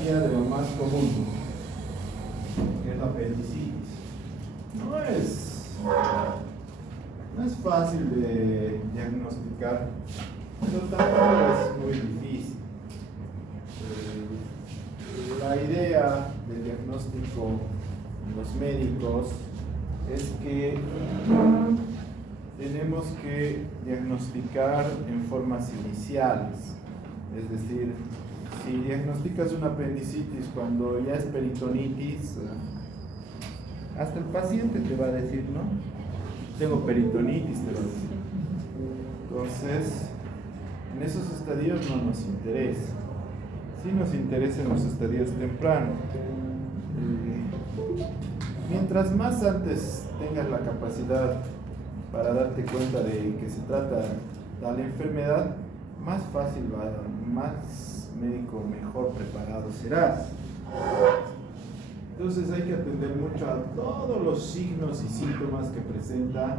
etiología de lo más común, que es la apendicitis. No es fácil de diagnosticar, pero tampoco es muy difícil. La idea del diagnóstico de los médicos es que tenemos que diagnosticar en formas iniciales. Es decir, si diagnosticas una apendicitis cuando ya es peritonitis, hasta el paciente te va a decir, ¿no? Tengo peritonitis, te va a decir. Entonces, en esos estadios no nos interesa. Sí nos interesa en los estadios tempranos. Mientras más antes tengas la capacidad para darte cuenta de que se trata de la enfermedad, más fácil va, más médico mejor preparado serás. Entonces hay que atender mucho a todos los signos y síntomas que presenta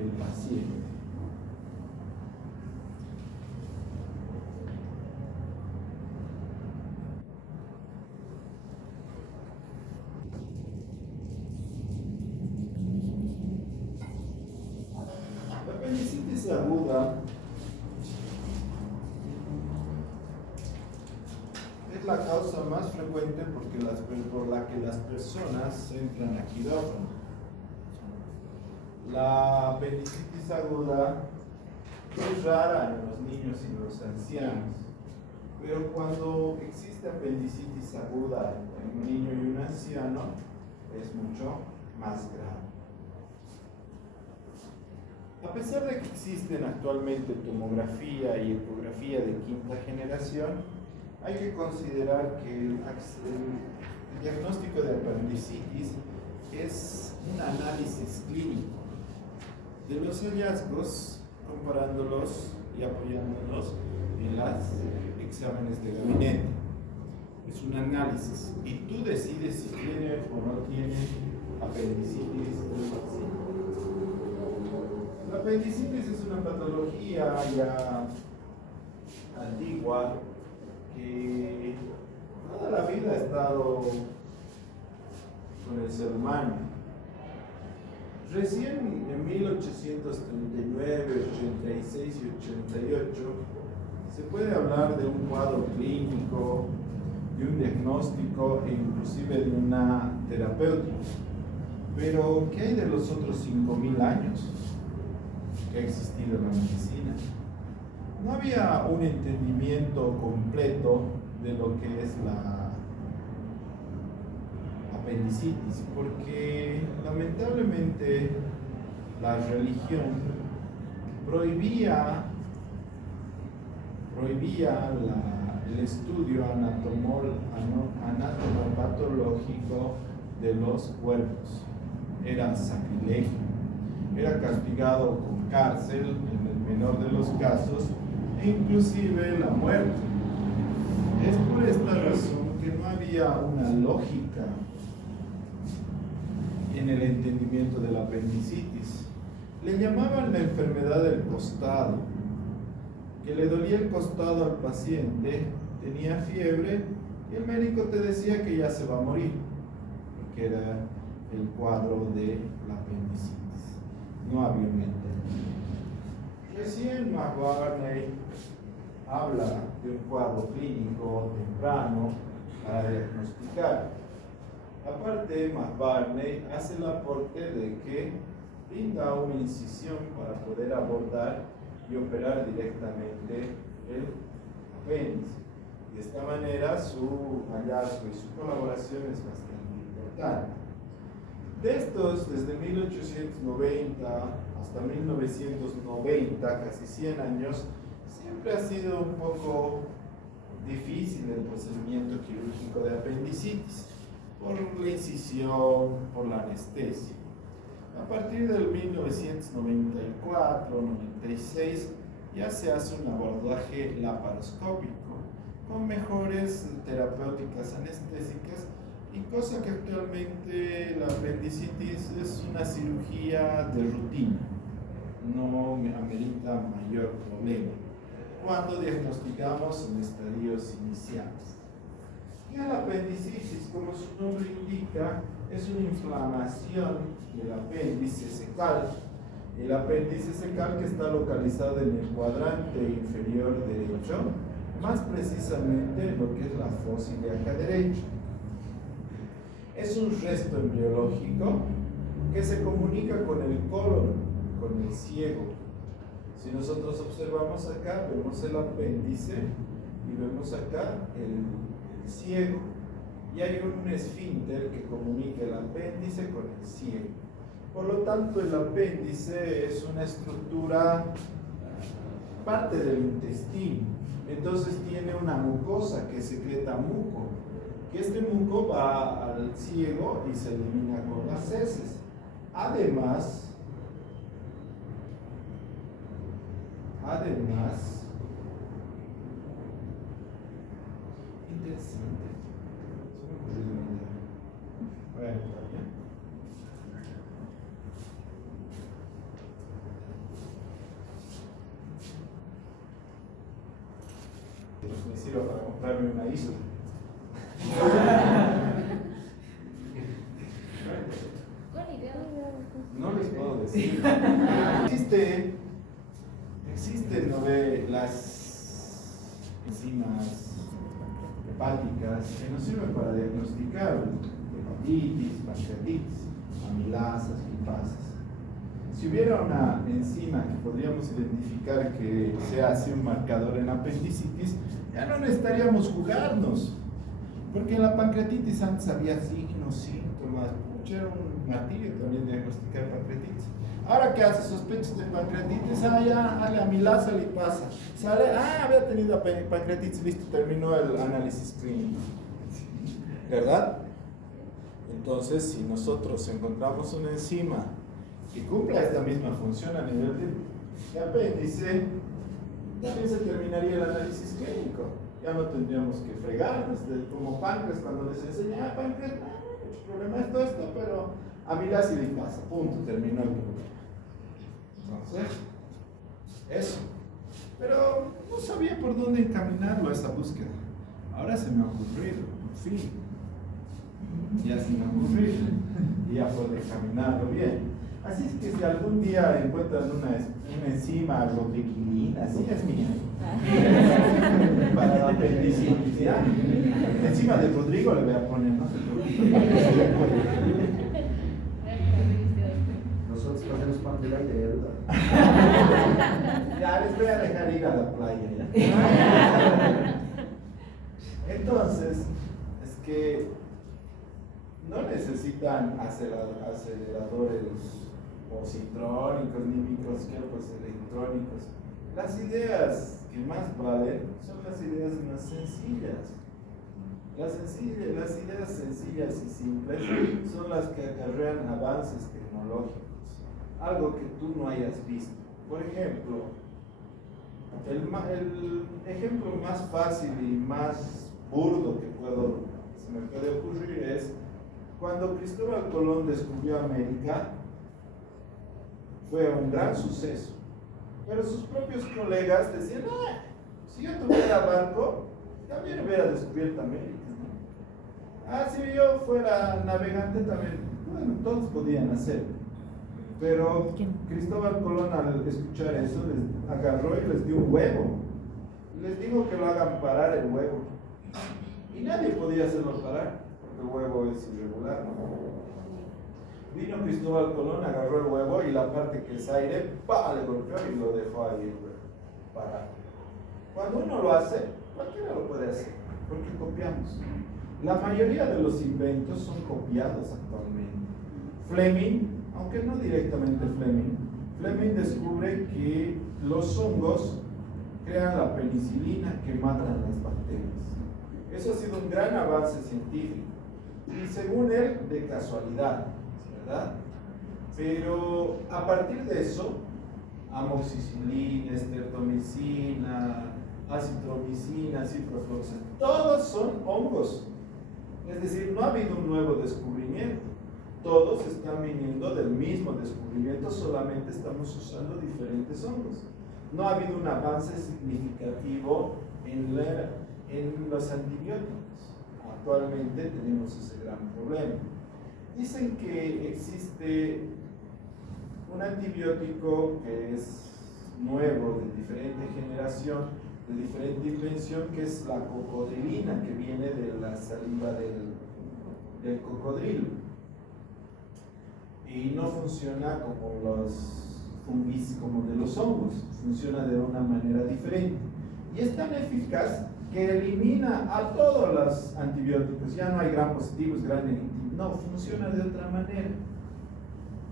el paciente. La apendicitis aguda es la causa más frecuente por la que las personas entran a quirófano. La apendicitis aguda es rara en los niños y los ancianos, pero cuando existe apendicitis aguda en un niño y un anciano, es mucho más grave. A pesar de que existen actualmente tomografía y ecografía de quinta generación, hay que considerar que el diagnóstico de apendicitis es un análisis clínico de los hallazgos, comparándolos y apoyándonos en los exámenes de gabinete. Es un análisis y tú decides si tiene o no tiene apendicitis del paciente. La apendicitis es una patología ya antigua que toda la vida ha estado con el ser humano. Recién en 1839, 86 y 88 se puede hablar de un cuadro clínico, de un diagnóstico e inclusive de una terapéutica. Pero, ¿qué hay de los otros 5.000 años que ha existido la medicina? No había un entendimiento completo de lo que es la apendicitis, porque lamentablemente la religión prohibía el estudio anatomopatológico de los cuerpos. Era sacrilegio, era castigado con cárcel en el menor de los casos e inclusive la muerte. Es por esta razón que no había una lógica en el entendimiento de la apendicitis. Le llamaban la enfermedad del costado, que le dolía el costado al paciente, tenía fiebre y el médico te decía que ya se va a morir, porque era el cuadro de la apendicitis. No había un entendimiento. Recién McBurney habla de un cuadro clínico temprano para diagnosticar. Aparte, McBurney hace el aporte de que brinda una incisión para poder abordar y operar directamente el apéndice. De esta manera, su hallazgo y su colaboración es bastante importante. De estos, desde 1890 hasta 1990, casi 100 años, siempre ha sido un poco difícil el procedimiento quirúrgico de apendicitis, por la incisión, por la anestesia. A partir del 1994-96 ya se hace un abordaje laparoscópico con mejores terapéuticas anestésicas y cosa que actualmente la apendicitis es una cirugía de rutina, no amerita mayor problema cuando diagnosticamos en estadios iniciales. Y el apendicitis, como su nombre indica, es una inflamación del apéndice secal. El apéndice secal que está localizado en el cuadrante inferior derecho, más precisamente en lo que es la fosa ilíaca derecha. Es un resto embriológico que se comunica con el colon, con el ciego. Si nosotros observamos acá, vemos el apéndice y vemos acá el ciego. Y hay un esfínter que comunica el apéndice con el ciego. Por lo tanto, el apéndice es una estructura, parte del intestino. Entonces tiene una mucosa que secreta muco. Que este muco va al ciego y se elimina con las heces. Además, interesante. Se me ocurrió una idea. Bueno, está bien. Me sirve para comprarme una isla. No les puedo decir. Existen ¿no ve? Las enzimas hepáticas que nos sirven para diagnosticar hepatitis, pancreatitis, amilasas, lipasas. Si hubiera una enzima que podríamos identificar que sea así un marcador en apendicitis, ya no necesitaríamos jugarnos. Porque en la pancreatitis antes había signos, síntomas, era un martirio también diagnosticar pancreatitis. Ahora que hace sospechas de pancreatitis, ya, dale amilasa, lipasa. Sale, había tenido pancreatitis, listo, terminó el análisis clínico. ¿Verdad? Entonces, si nosotros encontramos una enzima que cumpla esta misma función a nivel de apéndice, también se terminaría el análisis clínico. Ya no tendríamos que fregarnos como páncreas cuando les enseña páncreas, el problema es todo esto, pero amilasa y lipasa, punto, terminó el problema. Entonces, eso. Pero no sabía por dónde encaminarlo a esa búsqueda. Ahora se me ha ocurrido, por fin. Ya se me ha ocurrido. Y ya puedo encaminarlo bien. Así es que si algún día encuentran una enzima rodriquinina, así es mía. Para la apendicitis, ¿ya? Encima de Rodrigo le voy a poner, no se preocupe. Nosotros pasamos parte de la deuda. Ya les voy a dejar ir a la playa, ¿ya? Entonces, es que no necesitan aceleradores positrónicos ni microscopios electrónicos. Las ideas que más valen son las ideas más sencillas. Las ideas sencillas y simples son las que acarrean avances tecnológicos. Algo que tú no hayas visto. Por ejemplo, el ejemplo más fácil y más burdo que se me puede ocurrir es cuando Cristóbal Colón descubrió América. Fue un gran suceso, pero sus propios colegas decían, si yo tuviera barco, también hubiera descubierto América, ¿no? Si yo fuera navegante también, bueno, todos podían hacerlo. Pero Cristóbal Colón, al escuchar eso, les agarró y les dio un huevo. Les dijo que lo hagan parar el huevo. Y nadie podía hacerlo parar, porque el huevo es irregular, ¿no? Vino Cristóbal Colón, agarró el huevo y la parte que es aire, le golpeó y lo dejó ahí el huevo, parado. Cuando uno lo hace, cualquiera lo puede hacer, porque copiamos. La mayoría de los inventos son copiados actualmente. Fleming, aunque no directamente Fleming descubre que los hongos crean la penicilina que matan las bacterias. Eso ha sido un gran avance científico. Y según él, de casualidad, ¿verdad? Pero a partir de eso, amoxicilina, estreptomicina, acitromicina, ciprofloxacina, todos son hongos. Es decir, no ha habido un nuevo descubrimiento. Todos están viniendo del mismo descubrimiento, solamente estamos usando diferentes hongos. No ha habido un avance significativo en los antibióticos. actualmente tenemos ese gran problema. Dicen que existe un antibiótico que es nuevo, de diferente generación, de diferente invención, que es la cocodrilina, que viene de la saliva del cocodrilo. Y no funciona como los fungis, como de los hongos, funciona de una manera diferente. Y es tan eficaz que elimina a todos los antibióticos. Ya no hay gram positivos, gram negativos. No, funciona de otra manera.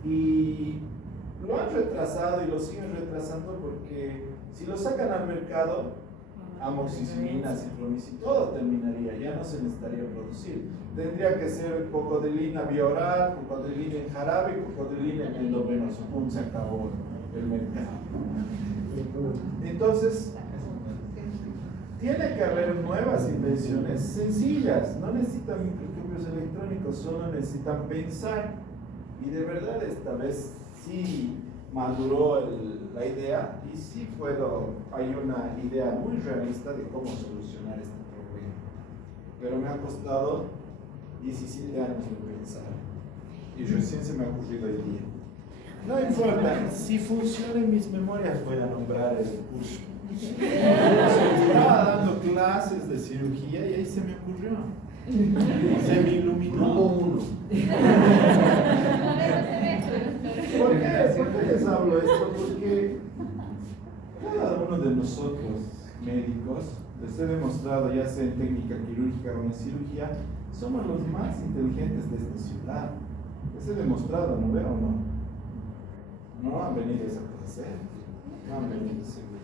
Y lo han retrasado y lo siguen retrasando porque si lo sacan al mercado, amoxicilina, cipromicina, todo terminaría, ya no se necesitaría producir. Tendría que ser cocodrilina vía oral, cocodrilina en jarabe y cocodrilina en endovenoso. Pum, se acabó el mercado. Entonces, tiene que haber nuevas invenciones sencillas, no necesitan microtubios electrónicos, solo necesitan pensar. Y de verdad esta vez sí maduró la idea y sí hay una idea muy realista de cómo solucionar este problema. Pero me ha costado 17 años de pensar y recién se me ha ocurrido el día. No importa, si funciona en mis memorias voy a nombrar el curso. Estaba dando clases de cirugía y ahí se me ocurrió. Se me iluminó. ¿Por qué les hablo esto? Porque cada uno de nosotros, médicos, les he demostrado, ya sea en técnica quirúrgica o en cirugía, somos los más inteligentes de esta ciudad. Les he demostrado, ¿no veo o no? No han venido a esa clase. No han venido seguro.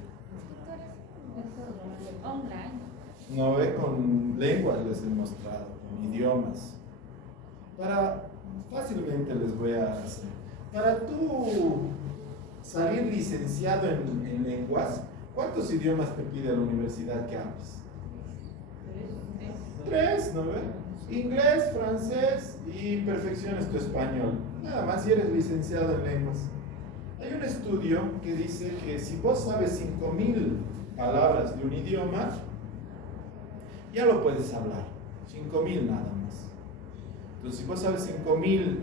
No ve, con lenguas les he mostrado, con idiomas. Fácilmente les voy a hacer. Para tú salir licenciado en lenguas, ¿cuántos idiomas te pide la universidad que hables? 3, ¿no ve? Inglés, francés y perfecciones tu español. Nada más si eres licenciado en lenguas. Hay un estudio que dice que si vos sabes 5,000 palabras de un idioma, ya lo puedes hablar. 5,000 nada más. Entonces, si vos sabes 5,000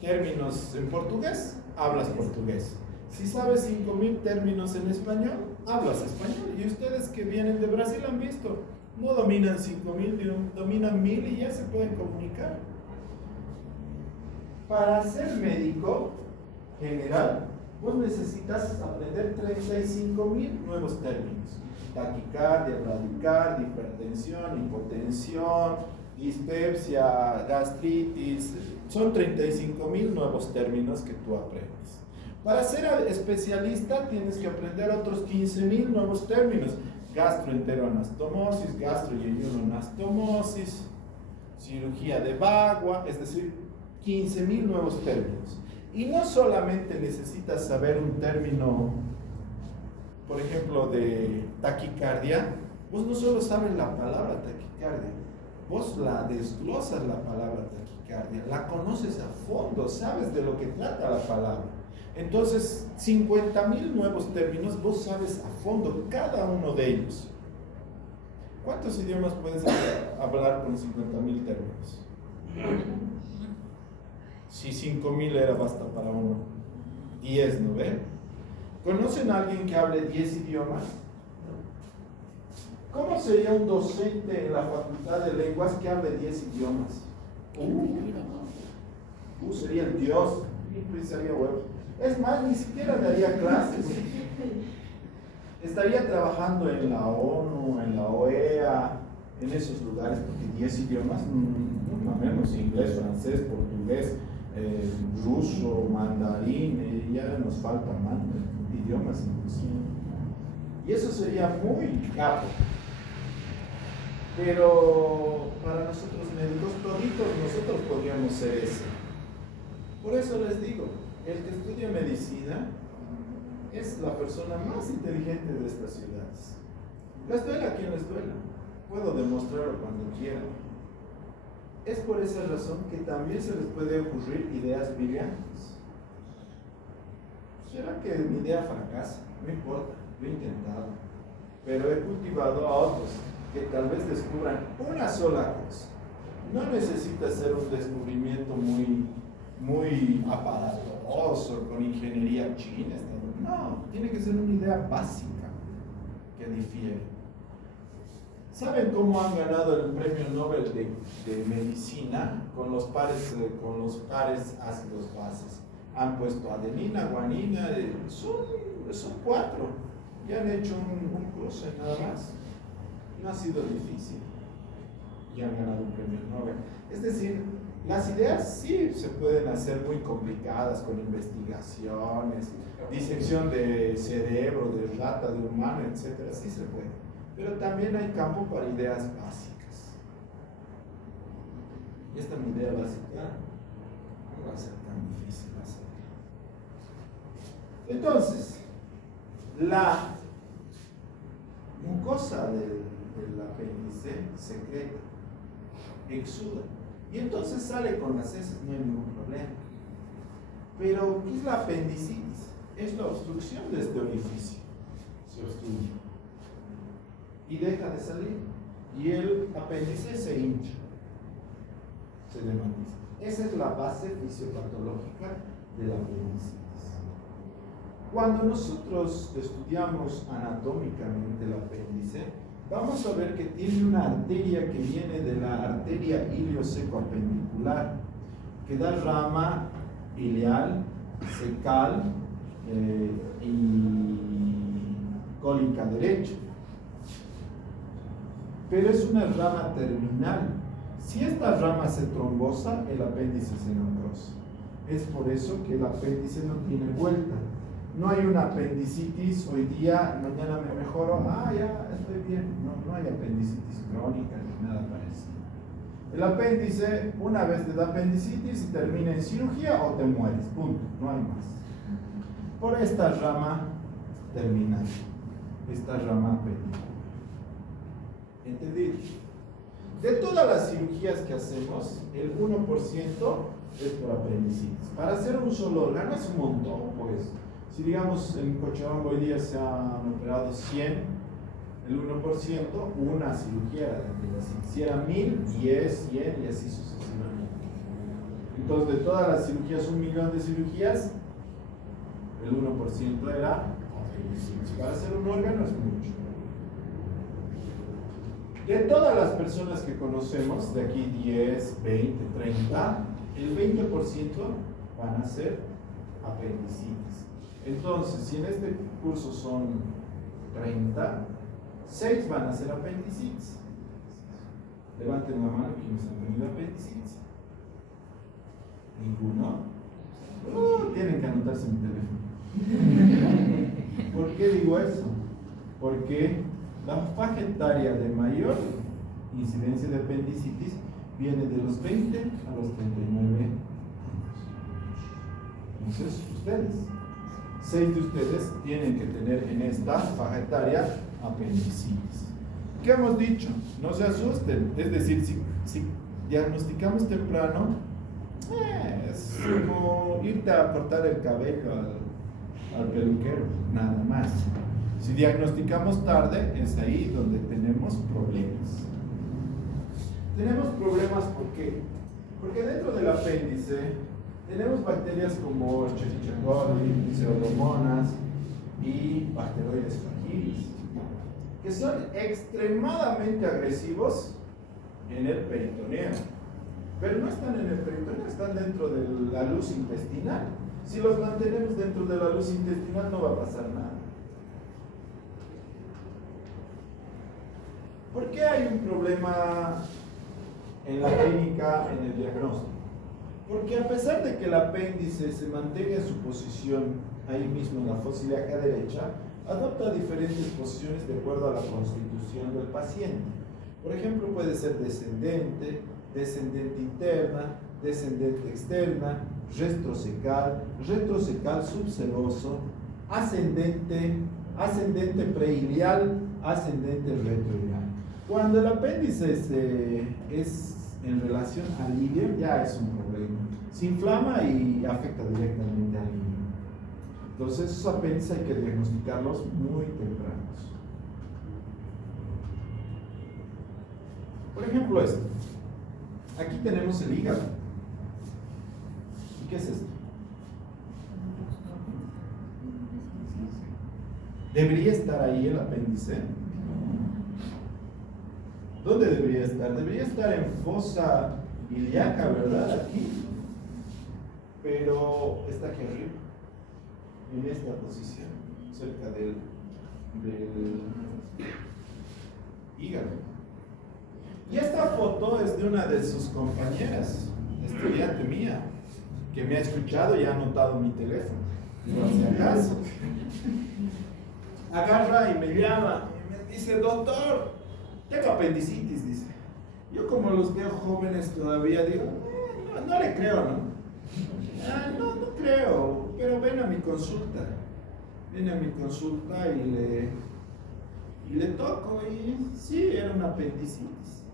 términos en portugués, hablas portugués. Si sabes 5,000 términos en español, hablas español. Y ustedes que vienen de Brasil han visto, no dominan 5,000, dominan 1,000 y ya se pueden comunicar. Para ser médico general, vos necesitas aprender 35,000 nuevos términos. Taquicardia, bradicardia, hipertensión, hipotensión, dispepsia, gastritis. Son 35,000 nuevos términos que tú aprendes. Para ser especialista tienes que aprender otros 15,000 nuevos términos. Gastroenteroanastomosis, gastroenteroanastomosis, cirugía de Bagua, es decir, 15,000 nuevos términos. Y no solamente necesitas saber un término, por ejemplo, de taquicardia, vos no solo sabes la palabra taquicardia, vos la desglosas la palabra taquicardia, la conoces a fondo, sabes de lo que trata la palabra. Entonces, 50,000 nuevos términos, vos sabes a fondo cada uno de ellos. ¿Cuántos idiomas puedes hablar con 50,000 términos? Si 5,000 era basta para uno. 10, ¿no ve? ¿Conocen a alguien que hable 10 idiomas? ¿Cómo sería un docente en la facultad de lenguas que hable 10 idiomas? Sería el Dios. Sería huevo. Es más, ni siquiera daría clases. Estaría trabajando en la ONU, en la OEA, en esos lugares, porque 10 idiomas, no menos, inglés, francés, portugués, ruso, mandarín, ya nos faltan más idiomas inclusive. Y eso sería muy capo. Pero para nosotros médicos, toditos nosotros podríamos ser ese. Por eso les digo, el que estudia medicina es la persona más inteligente de estas ciudades. Les duela a quien les duela. Puedo demostrarlo cuando quiera. Es por esa razón que también se les puede ocurrir ideas brillantes. ¿Será que mi idea fracasa? No importa, lo he intentado. Pero he cultivado a otros que tal vez descubran una sola cosa. no necesita ser un descubrimiento muy aparatoso, con ingeniería china. No, tiene que ser una idea básica que difiere. ¿Saben cómo han ganado el premio Nobel de Medicina con los pares ácidos bases? Han puesto adenina, guanina, son 4 y han hecho un cruce nada más. No ha sido difícil y han ganado un premio Nobel. Es decir, las ideas sí se pueden hacer muy complicadas con investigaciones, disección de cerebro, de rata, de humano, etcétera, sí se puede. Pero también hay campo para ideas básicas. Y esta mi idea básica no va a ser tan difícil hacerla. Entonces, la mucosa del apéndice secreta, exuda, y entonces sale con las heces, no hay ningún problema. Pero, ¿qué es la apendicitis? Es la obstrucción de este orificio. Se obstruye y deja de salir, y el apéndice se hincha, se dematiza. Esa es la base fisiopatológica de la apendicitis. Cuando nosotros estudiamos anatómicamente el apéndice, vamos a ver que tiene una arteria que viene de la arteria iliocecoapendicular, que da rama ileal, cecal y cólica derecha. Pero es una rama terminal. Si esta rama se trombosa, el apéndice se necrosa. Es por eso que el apéndice no tiene vuelta. No hay una apendicitis hoy día, mañana me mejoro, ya estoy bien. No hay apendicitis crónica ni nada parecido. El apéndice, una vez te da apendicitis y termina en cirugía o te mueres, punto, no hay más. Por esta rama terminal, esta rama apéndice. ¿Entendido? De todas las cirugías que hacemos, el 1% es por apendicitis. Para hacer un solo órgano es un montón, pues. Si digamos en Cochabamba hoy día se han operado 100, el 1%, una cirugía de apendicitis. Si eran 1000, 10, 100 y así sucesivamente. Entonces, de todas las cirugías, 1 millón de cirugías, el 1% era apendicitis. Para hacer un órgano es mucho. De todas las personas que conocemos, de aquí 10, 20, 30, el 20% van a ser apendicitis. Entonces, si en este curso son 30, 6 van a ser apendicitis. Levanten la mano quienes han tenido apendicitis. ¿Ninguno? Tienen que anotarse mi teléfono. ¿Por qué digo eso? Porque la faja etaria de mayor incidencia de apendicitis viene de los 20 a los 39 años. Entonces, ustedes, 6 de ustedes tienen que tener en esta faja etaria apendicitis. ¿Qué hemos dicho? No se asusten. Es decir, si diagnosticamos temprano, es como irte a cortar el cabello al peluquero, nada más. Si diagnosticamos tarde, es ahí donde tenemos problemas. Tenemos problemas, ¿por qué? Porque dentro del apéndice tenemos bacterias como Escherichia coli, Pseudomonas y Bacteroides fragilis, que son extremadamente agresivos en el peritoneo. Pero no están en el peritoneo, están dentro de la luz intestinal. Si los mantenemos dentro de la luz intestinal, no va a pasar nada. ¿Por qué hay un problema en la clínica, en el diagnóstico? Porque a pesar de que el apéndice se mantenga en su posición ahí mismo en la fosa ilíaca derecha, adopta diferentes posiciones de acuerdo a la constitución del paciente. Por ejemplo, puede ser descendente, descendente interna, descendente externa, retrocecal subseroso, ascendente preilial, ascendente retroilial. Cuando el apéndice es en relación al ilio, ya es un problema. Se inflama y afecta directamente al ilio. Entonces, esos apéndices hay que diagnosticarlos muy tempranos. Por ejemplo, esto. Aquí tenemos el hígado. ¿Y qué es esto? ¿Debería estar ahí el apéndice? ¿Dónde debería estar? Debería estar en fosa ilíaca, ¿verdad? Aquí. Pero está aquí arriba, en esta posición, cerca del hígado. Y esta foto es de una de sus compañeras, estudiante mía, que me ha escuchado y ha anotado mi teléfono, por si acaso. Agarra y me llama y me dice: doctor, tengo apendicitis, dice. Yo, como los veo jóvenes todavía, digo, no le creo, ¿no? No creo, pero ven a mi consulta. Viene a mi consulta y le toco y sí, era una apendicitis.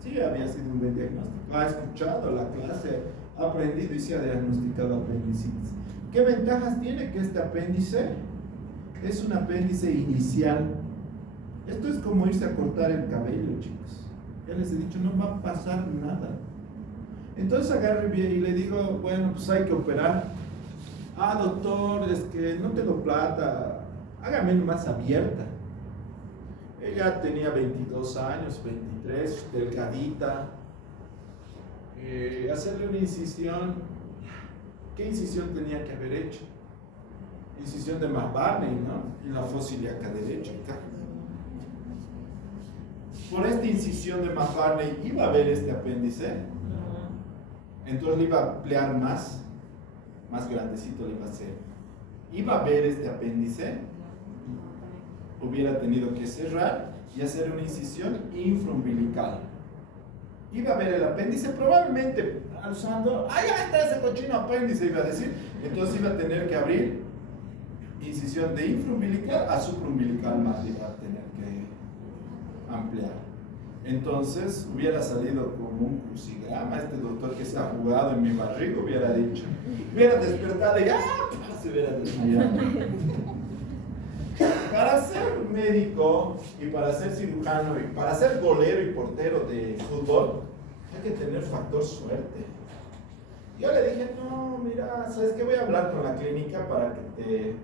Sí, había sido un buen diagnóstico. Ha escuchado la clase, ha aprendido y se ha diagnosticado apendicitis. ¿Qué ventajas tiene que este apéndice? Es un apéndice inicial. Esto es como irse a cortar el cabello, chicos. Ya les he dicho, no va a pasar nada. Entonces agarro y le digo, bueno, pues hay que operar. Doctor, es que no tengo plata, hágame más abierta. Ella tenía 22 años, 23, delgadita. Hacerle una incisión. ¿Qué incisión tenía que haber hecho? Incisión de McBurney, ¿no? En la fosa ilíaca derecha, acá. Por esta incisión de McBurney iba a haber este apéndice. Entonces le iba a ampliar más grandecito le iba a hacer. Iba a ver este apéndice, hubiera tenido que cerrar y hacer una incisión infraumbilical. Iba a ver el apéndice, probablemente alzando, ya está ese cochino apéndice, iba a decir. Entonces iba a tener que abrir incisión de infraumbilical a supraumbilical más, iba a tener que ampliar. Entonces hubiera salido como un crucigrama. Este doctor que se ha jugado en mi barriga hubiera dicho, hubiera despertado y se hubiera desmayado. Para ser médico y para ser cirujano y para ser golero y portero de fútbol hay que tener factor suerte. Yo le dije, no, mira, ¿sabes qué? Voy a hablar con la clínica para que te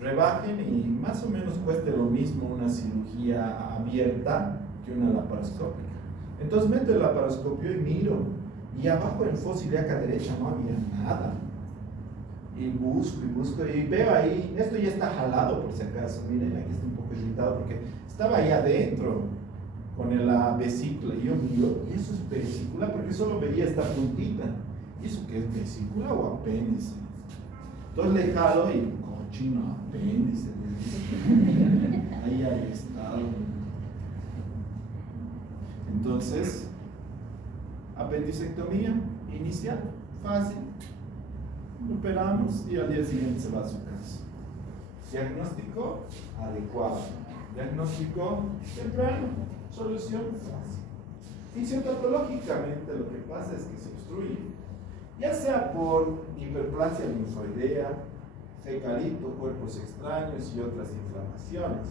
rebajen y más o menos cueste lo mismo una cirugía abierta que una laparoscópica. Entonces meto el laparoscopio y miro, y abajo en fosa ilíaca derecha no había nada. Y busco y veo ahí, esto ya está jalado por si acaso, miren, aquí está un poco irritado porque estaba ahí adentro con la vesícula, y yo miro, y eso es vesícula porque solo veía esta puntita. ¿Y eso qué es, vesícula o apéndice? Entonces le jalo y cochino apéndice. Ahí hay estado. Entonces, apendicectomía inicial, fácil, operamos y al día siguiente se va a su casa. Diagnóstico adecuado, diagnóstico temprano, solución fácil. Fisiopatológicamente lo que pasa es que se obstruye, ya sea por hiperplasia linfoidea, fecalito, cuerpos extraños y otras inflamaciones.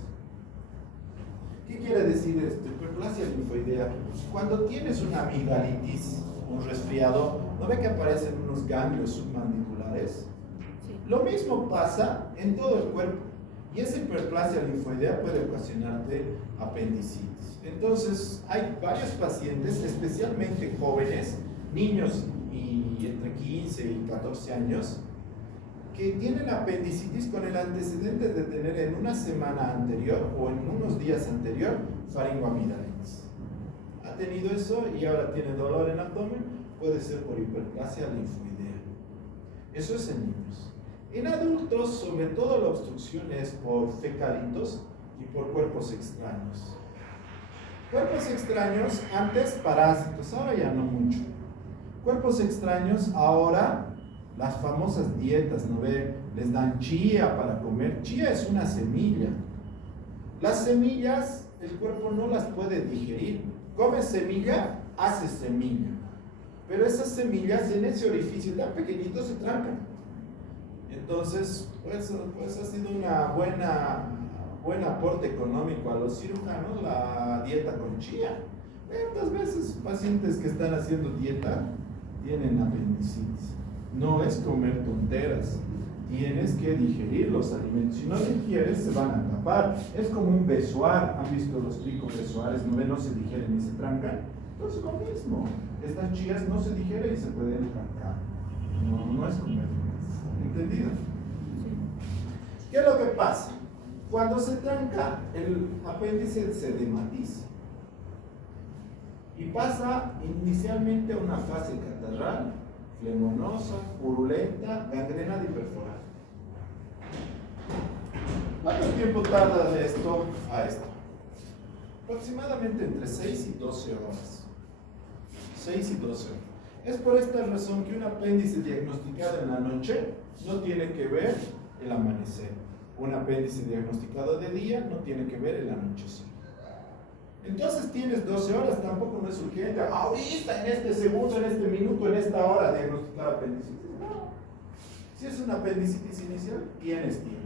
¿Qué quiere decir esto? Hiperplasia linfoidea. Cuando tienes una amigdalitis, un resfriado, ¿no ve que aparecen unos ganglios submandibulares? Sí. Lo mismo pasa en todo el cuerpo. Y esa hiperplasia linfoidea puede ocasionarte apendicitis. Entonces, hay varios pacientes, especialmente jóvenes, niños y entre 15 y 14 años, que tienen apendicitis con el antecedente de tener en una semana anterior o en unos días anterior faringoamigdalitis. Ha tenido eso y ahora tiene dolor en abdomen, puede ser por hiperplasia linfoidea. Eso es en niños. En adultos, sobre todo la obstrucción es por fecalitos y por cuerpos extraños. Cuerpos extraños, antes parásitos, ahora ya no mucho. Cuerpos extraños, ahora las famosas dietas, ¿no ve? Les dan chía para comer. Chía es una semilla. Las semillas, el cuerpo no las puede digerir. Come semilla, hace semilla. Pero esas semillas en ese orificio tan pequeñito se trancan. Entonces, pues ha sido una buen aporte económico a los cirujanos la dieta con chía. ¿Cuántas veces pacientes que están haciendo dieta tienen apendicitis? No es comer tonteras, tienes que digerir los alimentos. Si no digieres, se van a tapar. Es como un besoar. ¿Han visto los tricos besoares? ¿No ven? No se digieren ni se trancan. Entonces lo mismo. Estas chías no se digieren y se pueden trancar. No es comer. ¿Entendido? ¿Qué es lo que pasa? Cuando se tranca, el apéndice se dematiza y pasa inicialmente a una fase catarral, flemonosa, purulenta, gangrenada y perforada. ¿Cuánto tiempo tarda de esto a esto? Aproximadamente entre 6 y 12 horas. 6 y 12 horas. Es por esta razón que un apéndice diagnosticado en la noche no tiene que ver el amanecer. Un apéndice diagnosticado de día no tiene que ver el anochecer. Entonces tienes 12 horas, tampoco no es urgente. Ahorita, en este segundo, en este minuto, en esta hora, diagnosticar apendicitis. No. Si es una apendicitis inicial, tienes tiempo.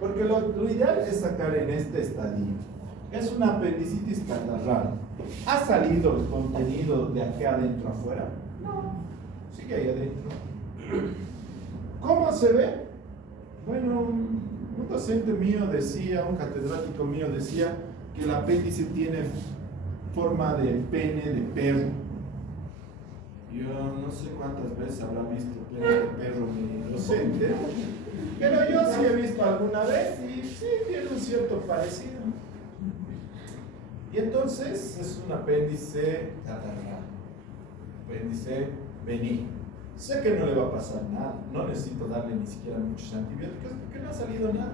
Porque lo ideal es sacar en este estadio. Es una apendicitis catarral. ¿Ha salido el contenido de aquí adentro afuera? No. Sigue ahí adentro. ¿Cómo se ve? Bueno, un docente mío decía, un catedrático mío decía que el apéndice tiene forma de pene de perro. Yo no sé cuántas veces habrá visto pene de perro mi docente, pero yo sí he visto alguna vez y sí tiene un cierto parecido. Y entonces es un apéndice catarral, apéndice benigno. Sé que no le va a pasar nada, no necesito darle ni siquiera muchos antibióticos porque no ha salido nada.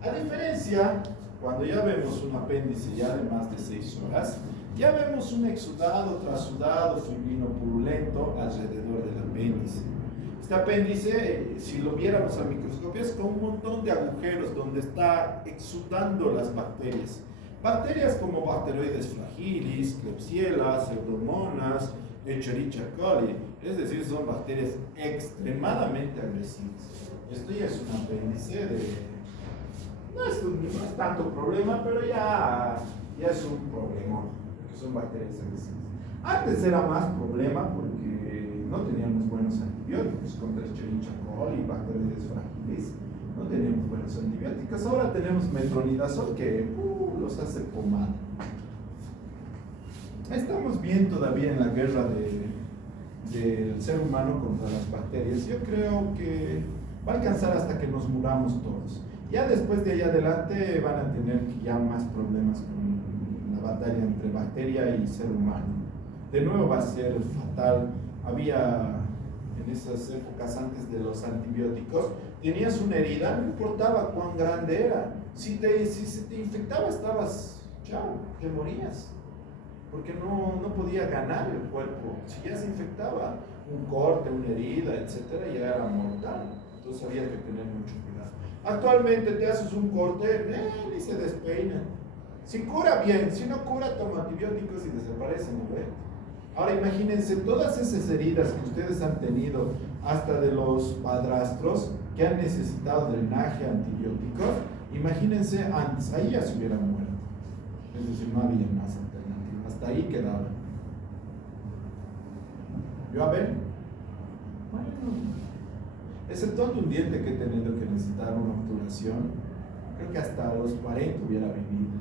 A diferencia, cuando ya vemos un apéndice ya de más de 6 horas, ya vemos un exudado, trasudado, fibrino purulento alrededor del apéndice. Este apéndice, si lo viéramos al microscopio, es como un montón de agujeros donde está exudando las bacterias. Bacterias como Bacteroides fragilis, Klebsiella, Pseudomonas, Escherichia coli, es decir, son bacterias extremadamente agresivas. Esto ya es un apéndice no es tanto problema, pero ya es un problema, porque son bacterias agresivas. Antes era más problema porque no teníamos buenos antibióticos contra Escherichia coli, Bacteroides fragilis, no teníamos buenos antibióticos. Ahora tenemos metronidazol que los hace pomada. Estamos bien todavía en la guerra del ser humano contra las bacterias. Yo creo que va a alcanzar hasta que nos muramos todos. Ya después de ahí adelante van a tener ya más problemas con la batalla entre bacteria y ser humano. De nuevo va a ser fatal. Había en esas épocas antes de los antibióticos, tenías una herida, no importaba cuán grande era. Si se te infectaba, chao, te morías. Porque no podía ganar el cuerpo. Si ya se infectaba, un corte, una herida, etcétera, ya era mortal. Entonces había que tener mucho cuidado. Actualmente te haces un corte, ni se despeina. Si cura, bien. Si no cura, toma antibióticos y desaparecen, ¿no ve? Ahora imagínense todas esas heridas que ustedes han tenido, hasta de los padrastros, que han necesitado drenaje, antibióticos. Imagínense antes, ahí ya se hubieran muerto. Es decir, no había más alternativa. Hasta ahí quedaba. ¿Yo a ver? Bueno, exceptuando un diente que he tenido que necesitar una obturación, creo que hasta los 40 hubiera vivido.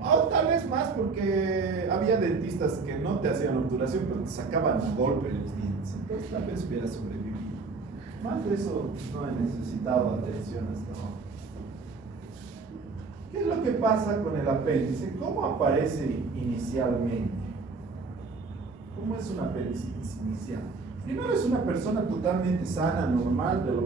O tal vez más, porque había dentistas que no te hacían obturación, pero te sacaban a golpe los dientes. Entonces tal vez hubiera sobrevivido. Más de eso no he necesitado atención hasta ahora. ¿Qué es lo que pasa con el apéndice? ¿Cómo aparece inicialmente? ¿Cómo es un apendicitis inicial? Primero es una persona totalmente sana, normal, de lo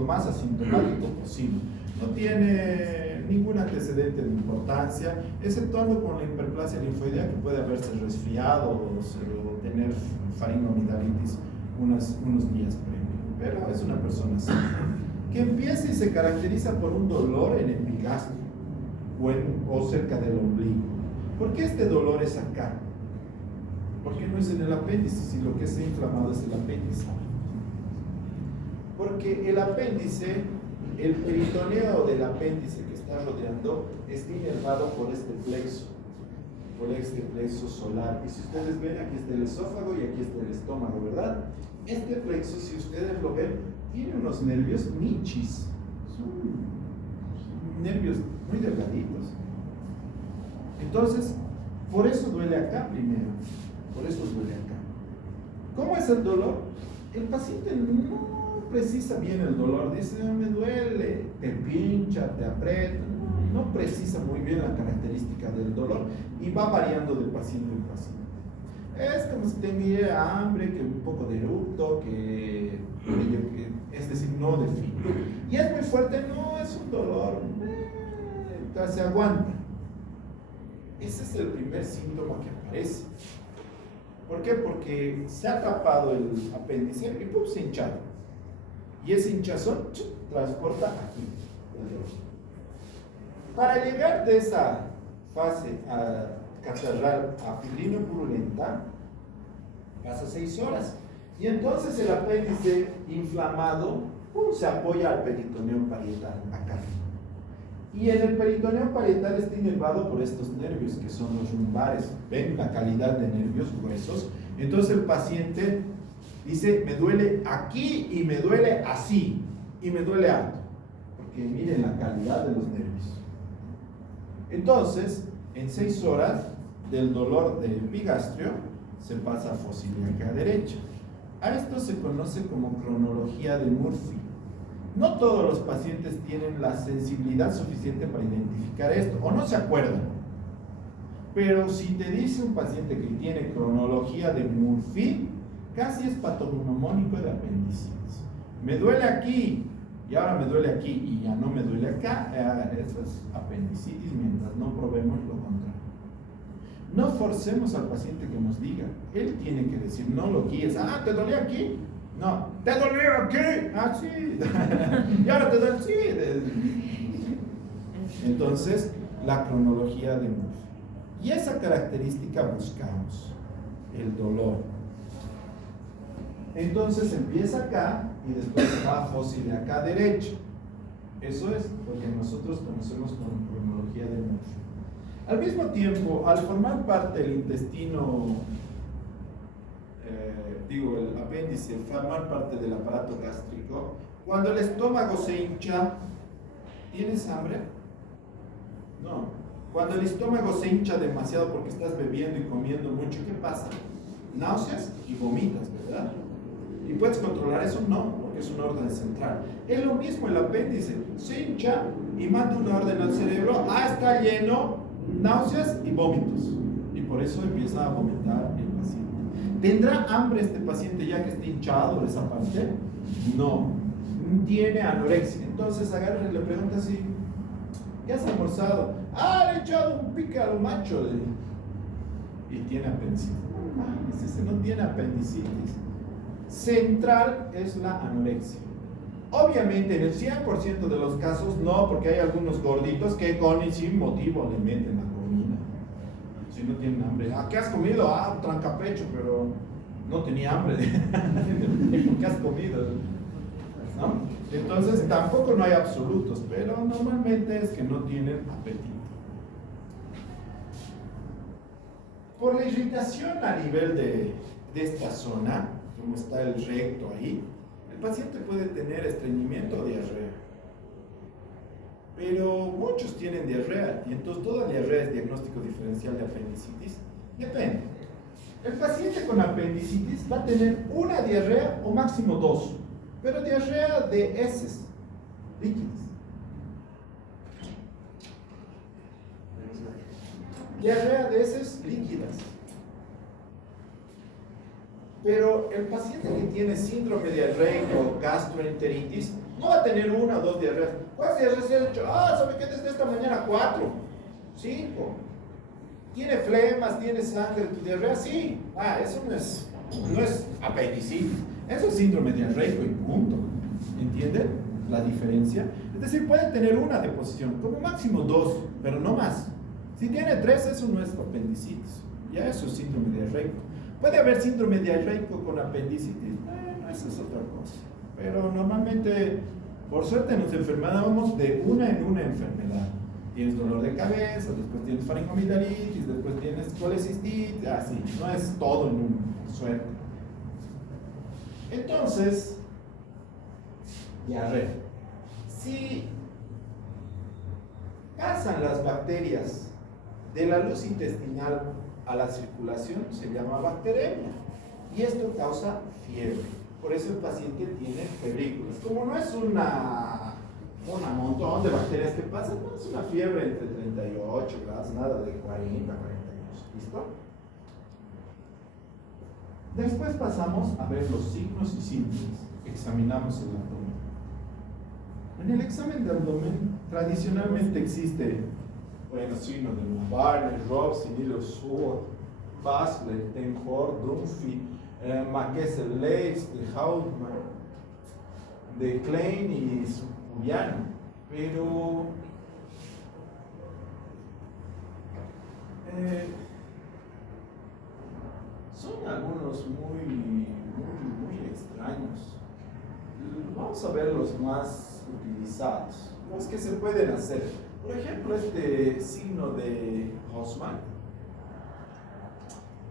más asintomático posible. No tiene ningún antecedente de importancia, exceptuando con la hiperplasia linfoidea, que puede haberse resfriado o tener faringoamigdalitis unos días previos. Pero es una persona sana, que empieza y se caracteriza por un dolor en el epigastrio o cerca del ombligo. ¿Por qué este dolor es acá? Porque no es en el apéndice, si lo que está inflamado es el apéndice. Porque el apéndice, el peritoneo del apéndice que está está rodeando está inervado por este plexo solar. Y si ustedes ven, aquí está el esófago y aquí está el estómago, ¿verdad? Este plexo, si ustedes lo ven, tiene unos nervios nichis. Son nervios muy delgaditos. Entonces, por eso duele acá primero. Por eso duele acá. ¿Cómo es el dolor? El paciente no precisa bien el dolor. Dice, me duele, te pincha, te aprieta. No precisa muy bien la característica del dolor y va variando de paciente en paciente. Es como si tenía hambre, que un poco de eructo, es decir, no define. Y es muy fuerte, no es un dolor, se aguanta. Ese es el primer síntoma que aparece. ¿Por qué? Porque se ha tapado el apéndice y ¡pum! Se hincha. Y ese hinchazón transporta aquí el dolor. Para llegar de esa fase catarral a fibrino purulenta, pasa 6 horas. Y entonces el apéndice inflamado se apoya al peritoneo parietal, acá. Y en el peritoneo parietal está inervado por estos nervios que son los lumbares. ¿Ven la calidad de nervios gruesos? Entonces el paciente dice, me duele aquí y me duele así. Y me duele alto. Porque miren la calidad de los nervios. Entonces, en 6 horas del dolor de epigastrio se pasa a fosa ilíaca derecha. A esto se conoce como cronología de Murphy. No todos los pacientes tienen la sensibilidad suficiente para identificar esto, o no se acuerdan. Pero si te dice un paciente que tiene cronología de Murphy, casi es patognomónico de apendicitis. Me duele aquí, y ahora me duele aquí, y ya no me duele acá, eso es apendicitis mientras no probemos lo contrario. No forcemos al paciente que nos diga, él tiene que decir, no lo guíes, ¿te dolía aquí? No, ¿te dolió aquí? Sí. Y ahora te duele, sí. Entonces, la cronología de Murphy. Y esa característica buscamos, el dolor. Entonces empieza acá y después va a fosa ilíaca derecha. Eso es lo que nosotros conocemos como cronología de Murphy. Al mismo tiempo, al formar parte del intestino, el apéndice, formar parte del aparato gástrico, cuando el estómago se hincha, ¿tienes hambre? No. Cuando el estómago se hincha demasiado porque estás bebiendo y comiendo mucho, ¿qué pasa? Náuseas y vomitas, ¿verdad? ¿Y puedes controlar eso? No, porque es un orden central. Es lo mismo el apéndice, se hincha y manda una orden al cerebro, está lleno, náuseas y vómitos. Y por eso empieza a vomitar el paciente. ¿Tendrá hambre este paciente ya que está hinchado de esa parte? No. Tiene anorexia. Entonces agarra y le pregunta así, ¿qué has almorzado? Le he echado un pique a lo macho. Y tiene apendicitis. No, ese no tiene apendicitis. Central es la anorexia. Obviamente en el 100% de los casos no, porque hay algunos gorditos que con y sin motivo le meten la comida. Si no tienen hambre. ¿Qué has comido? Un trancapecho, pero no tenía hambre. ¿Qué has comido? ¿No? Entonces tampoco no hay absolutos, pero normalmente es que no tienen apetito. Por la irritación a nivel de esta zona, como está el recto ahí, el paciente puede tener estreñimiento o diarrea. Pero muchos tienen diarrea, y entonces toda diarrea es diagnóstico diferencial de apendicitis. Depende. El paciente con apendicitis va a tener una diarrea o máximo 2, pero diarrea de heces líquidas. Diarrea de heces líquidas. Pero el paciente que tiene síndrome diarreico o gastroenteritis no va a tener 1 o 2 diarreas. ¿Cuántas diarreas has hecho? ¿Sabe qué? Desde esta mañana 4, 5. ¿Tiene flemas? ¿Tiene sangre? ¿Tu diarrea? Sí. Eso no es apendicitis. Eso es síndrome diarreico y punto. ¿Entienden la diferencia? Es decir, puede tener una deposición, como máximo 2, pero no más. Si tiene 3, eso no es apendicitis. Ya eso es síndrome diarreico. Puede haber síndrome diarreico con apendicitis. Eso es otra cosa. Pero normalmente, por suerte, nos enfermábamos de una en una enfermedad. tienes dolor de cabeza, después tienes faringomidalitis, después tienes colecistitis, así, no es todo en un suerte. Entonces, diarrea. Si pasan las bacterias de la luz intestinal a la circulación, se llama bacteremia. Y esto causa fiebre. Por eso el paciente tiene febrículas. Como no es un montón de bacterias que pasan, no es una fiebre entre 38 grados, nada de 40, 42. ¿Listo? Después pasamos a ver los signos y síntomas. Examinamos el abdomen. En el examen de abdomen, tradicionalmente existe, bueno, signos de Barney, Robson, Ilosur, Basler, Tenford, Dunphy, Mackesser-Leitz, de Hautman, de Klein y Juliano. Pero son algunos muy extraños. Vamos a ver los más utilizados, los que se pueden hacer. Por ejemplo, este signo de Hausmann.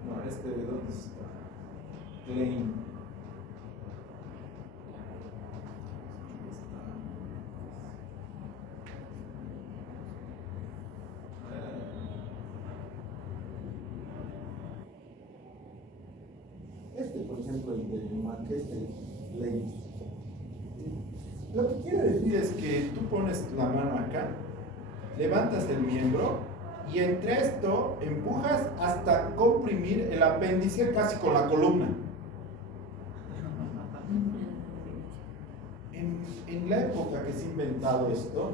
No, ¿dónde está? Klein. Por ejemplo, el de Mackesser-Leitz. Lo que quiere decir es que tú pones la mano acá, levantas el miembro y entre esto empujas hasta comprimir el apéndice casi con la columna. En la época que se ha inventado esto,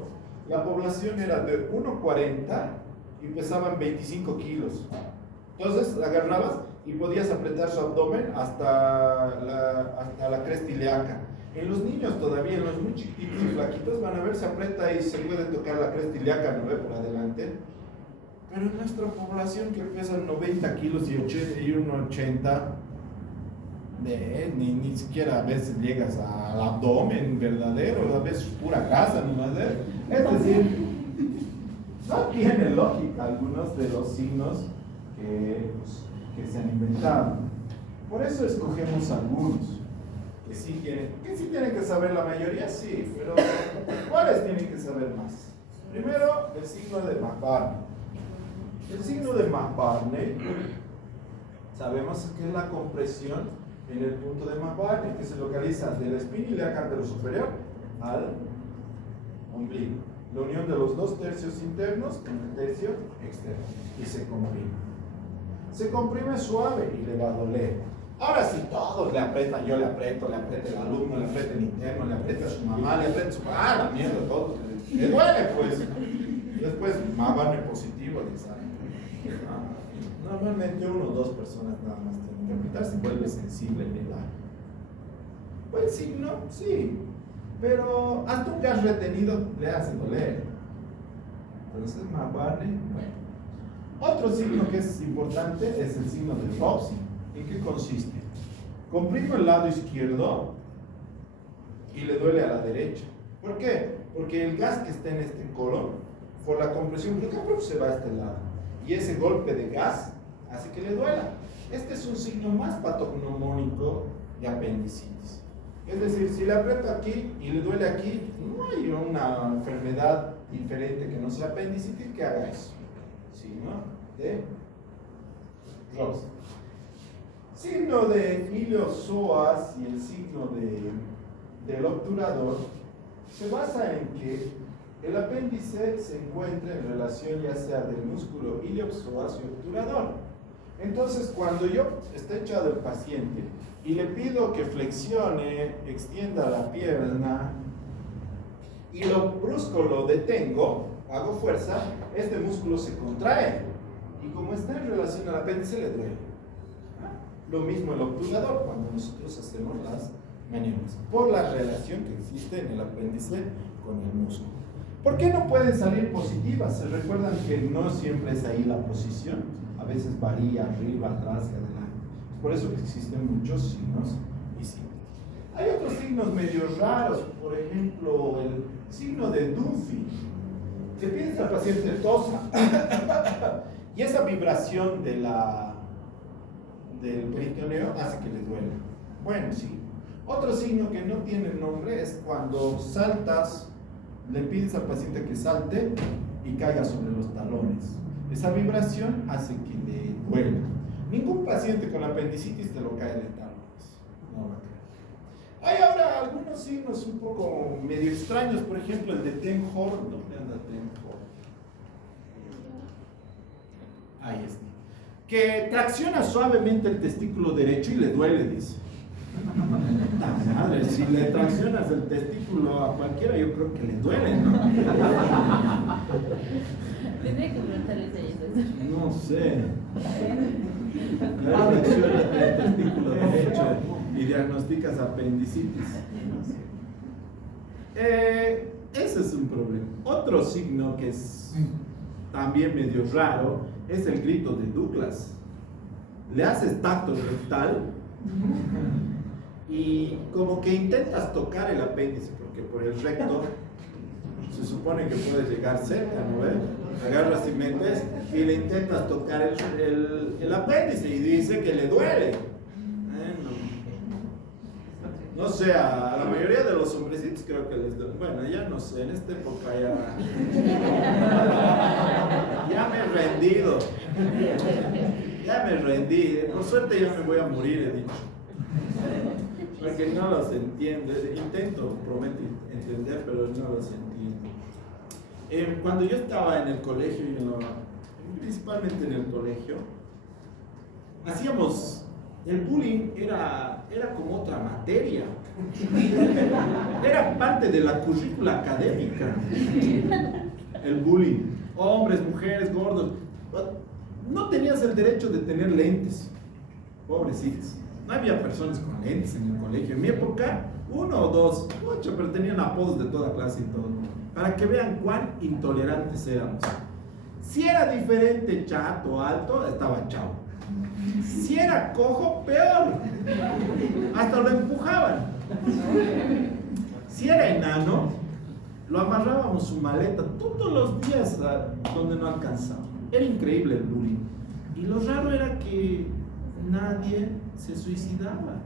la población era de 1,40 y pesaban 25 kilos. Entonces agarrabas y podías apretar su abdomen hasta la cresta ilíaca. En los niños todavía, en los muy chiquitos y flaquitos, van a ver, se aprieta y se puede tocar la cresta ilíaca, ¿no ve? Por adelante. Pero en nuestra población que pesan 90 kilos y 1,80, ni siquiera a veces llegas al abdomen verdadero, a veces pura grasa nomás. Es decir, no tiene lógica algunos de los signos que se han inventado. Por eso escogemos algunos que sí tienen que saber la mayoría, sí, pero ¿cuáles tienen que saber más? Primero, el signo de McBurney. El signo de McBurney, sabemos que es la compresión en el punto de McBurney, que se localiza de la espina ilíaca anterosuperior al ombligo. La unión de los 2 tercios internos con el tercio externo, y se comprime. Se comprime suave y le va a doler. Ahora sí, todos le apretan, yo le aprieto, le aprieta el alumno, le aprieta el interno, le aprieta a su mamá, le aprieta a su... la mierda, todo. Le duele, pues. Después, McBurney positivo, le sale. Normalmente 1 o 2 personas nada más tienen que apretar, se vuelve sensible el área. Buen signo, sí. Pero hasta un gas retenido le hace doler. Entonces, McBurney, bueno. Otro signo que es importante es el signo de Robson. ¿En qué consiste? Comprimo el lado izquierdo y le duele a la derecha. ¿Por qué? Porque el gas que está en este colon, por la compresión, se va a este lado. Y ese golpe de gas hace que le duela. Este es un signo más patognomónico de apendicitis. Es decir, si le aprieto aquí y le duele aquí, no hay una enfermedad diferente que no sea apendicitis que haga eso. Signo de Robson. Signo de iliosoas y el signo del obturador se basa en que el apéndice se encuentra en relación ya sea del músculo iliosoas y obturador. Entonces, cuando yo esté echado el paciente y le pido que flexione, extienda la pierna y lo brusco lo detengo, hago fuerza, este músculo se contrae y como está en relación al apéndice le duele. Lo mismo el obturador cuando nosotros hacemos las maniobras, por la relación que existe en el apéndice con el músculo. ¿Por qué no pueden salir positivas? Se recuerdan que no siempre es ahí la posición, a veces varía arriba, atrás y adelante. Por eso que existen muchos signos y signos. Hay otros signos medio raros, por ejemplo el signo de Dunphy. le pides al paciente tosa y esa vibración del peritoneo hace que le duela. Bueno, sí. Otro signo que no tiene nombre es cuando saltas, le pides al paciente que salte y caiga sobre los talones. Esa vibración hace que le duela. Ningún paciente con apendicitis te lo cae de talones. No va a caer. Hay ahora algunos signos un poco medio extraños, por ejemplo el de Ten Horn. ¿Dónde anda Ten Horn? Ahí está. Que tracciona suavemente el testículo derecho y le duele, dice. ¡Ta madre! Si le traccionas el testículo a cualquiera, yo creo que le duele, ¿no? Tendría que preguntarles a ellos. No sé. La traccionas el testículo derecho y diagnosticas apendicitis. Ese es un problema. Otro signo que es también medio raro es el grito de Douglas. Le haces tacto rectal y como que intentas tocar el apéndice, porque por el recto se supone que puedes llegar cerca, ¿no ves? Agarras y metes y le intentas tocar el apéndice y dice que le duele. No sé, a la mayoría de los hombrecitos creo que les duele. Bueno, ya no sé, en esta época ya me he rendido. Ya me rendí. Por suerte ya me voy a morir, he dicho. Porque no los entiendo. Intento, prometo entender, pero no los entiendo. Cuando yo estaba en el colegio, principalmente en el colegio, hacíamos... El bullying era como otra materia. Era parte de la currícula académica. El bullying. Hombres, mujeres, gordos. No tenías el derecho de tener lentes. Pobrecitos. No había personas con lentes en el colegio. En mi época, 1 o 2. Mucho, pero tenían apodos de toda clase y todo. Para que vean cuán intolerantes éramos. Si era diferente, chato, alto, estaba chao. Si era cojo, peor. Hasta lo empujaban. Si era enano, lo amarrábamos su maleta todos los días donde no alcanzaba. Era increíble el bullying. Y lo raro era que nadie se suicidaba.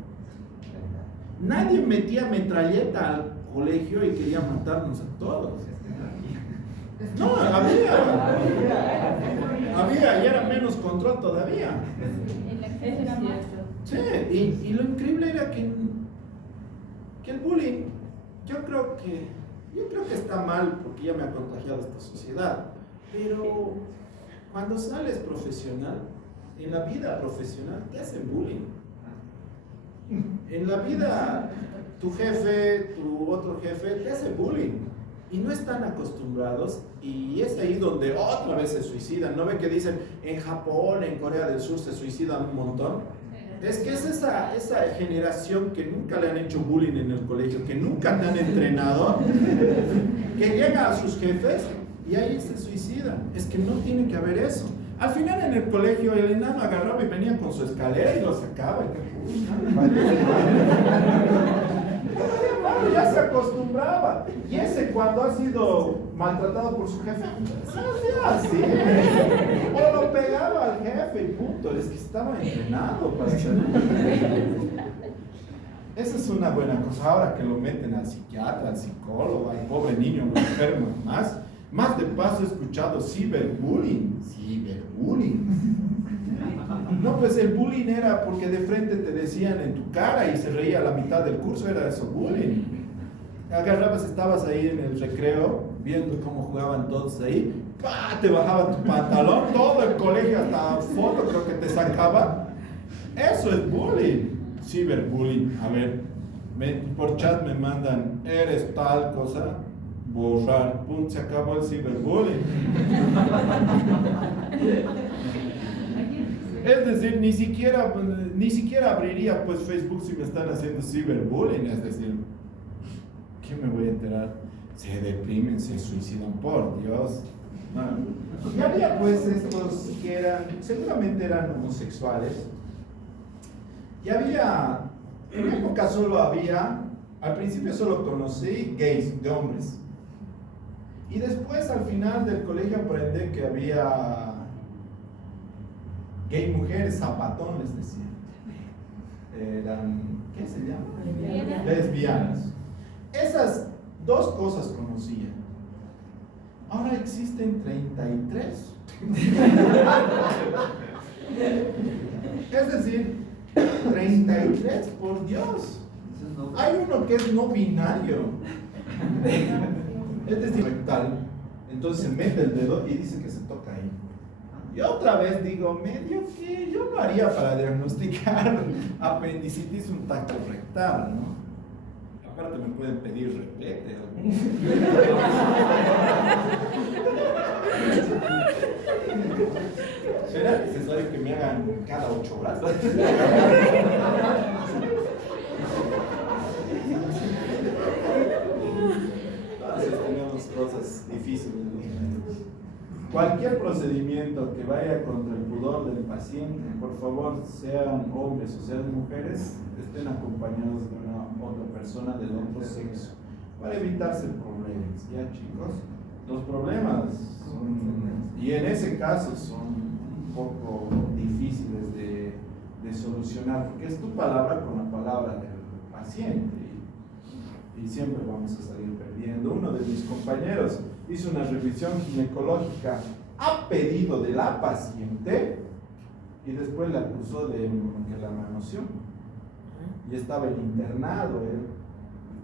Nadie metía metralleta al colegio y quería matarnos a todos. No, había, y era menos control todavía. Sí, y lo increíble era que el bullying, yo creo que está mal porque ya me ha contagiado esta sociedad, pero cuando sales profesional, en la vida profesional te hacen bullying. En la vida, tu jefe, tu otro jefe te hace bullying. Y no están acostumbrados, y es ahí donde otra vez se suicidan. ¿No ve que dicen en Japón, en Corea del Sur se suicidan un montón? Es que es esa generación que nunca le han hecho bullying en el colegio, que nunca te han entrenado, que llega a sus jefes y ahí se suicidan. Es que no tiene que haber eso. Al final en el colegio el enano agarraba y venía con su escalera y lo sacaba. Ya se acostumbraba. Y ese cuando ha sido maltratado por su jefe, así. O lo pegaba al jefe y punto. Es que estaba entrenado para hacer. Esa es una buena cosa. Ahora que lo meten al psiquiatra, al psicólogo, al pobre niño lo enferma más de paso he escuchado ciberbullying. No, pues el bullying era porque de frente te decían en tu cara y se reía a la mitad del curso, era eso, bullying. Agarrabas, estabas ahí en el recreo, viendo cómo jugaban todos ahí, ¡pah! Te bajaban tu pantalón, todo el colegio, hasta foto creo que te sacaba. Eso es bullying, ciberbullying. A ver, por chat me mandan, eres tal cosa, borrar, pum, se acabó el ciberbullying. Es decir, ni siquiera abriría pues Facebook si me están haciendo ciberbullying. Es decir, ¿qué me voy a enterar? Se deprimen, se suicidan, por Dios. No. Y había pues estos que seguramente eran homosexuales. Y había, en mi época al principio solo conocí gays de hombres. Y después al final del colegio aprendí que había gay mujeres, zapatón les decían. Eran, ¿qué se llama? Lesbianas. Lesbianas. Esas dos cosas conocía. Ahora existen 33. Es decir, 33, por Dios. Hay uno que es no binario. Es decir, rectal. Entonces se mete el dedo y dice que se toca ahí. Y otra vez digo, medio que yo lo haría para diagnosticar apendicitis un tacto rectal, ¿no? Aparte me pueden pedir replete. ¿Será necesario que me hagan cada 8 horas? Entonces tenemos cosas difíciles. Cualquier procedimiento que vaya contra el pudor del paciente, por favor, sean hombres o sean mujeres, estén acompañados de una otra persona del otro sexo, para evitarse problemas, ¿ya, chicos? Los problemas y en ese caso son un poco difíciles de solucionar, porque es tu palabra con la palabra del paciente y siempre vamos a salir perdiendo. Uno de mis compañeros hizo una revisión ginecológica a pedido de la paciente y después le acusó de que la manoseó y estaba en internado.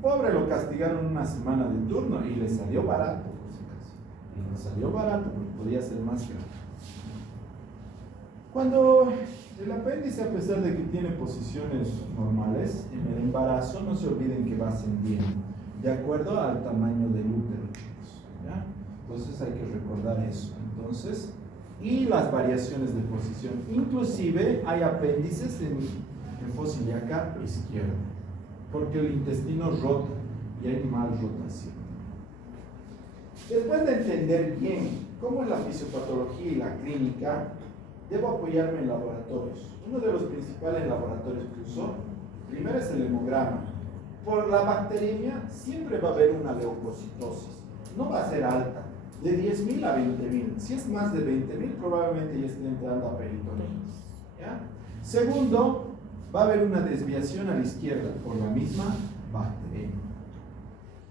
Pobre, lo castigaron una semana de turno y le salió barato, por si acaso. Le salió barato porque podía ser más grave. Cuando el apéndice, a pesar de que tiene posiciones normales, en el embarazo no se olviden que va ascendiendo de acuerdo al tamaño del útero, chicos, ¿ya? Entonces hay que recordar eso. Entonces, y las variaciones de posición, inclusive hay apéndices en fosa ilíaca izquierda, porque el intestino rota y hay mal rotación. Después de entender bien cómo es la fisiopatología y la clínica, debo apoyarme en laboratorios. Uno de los principales laboratorios que uso, primero es el hemograma. Por la bacteriemia siempre va a haber una leucocitosis. No va a ser alta, de 10.000 a 20.000. Si es más de 20.000, probablemente ya esté entrando a peritonitis, ¿ya? Segundo, va a haber una desviación a la izquierda por la misma bacteriemia.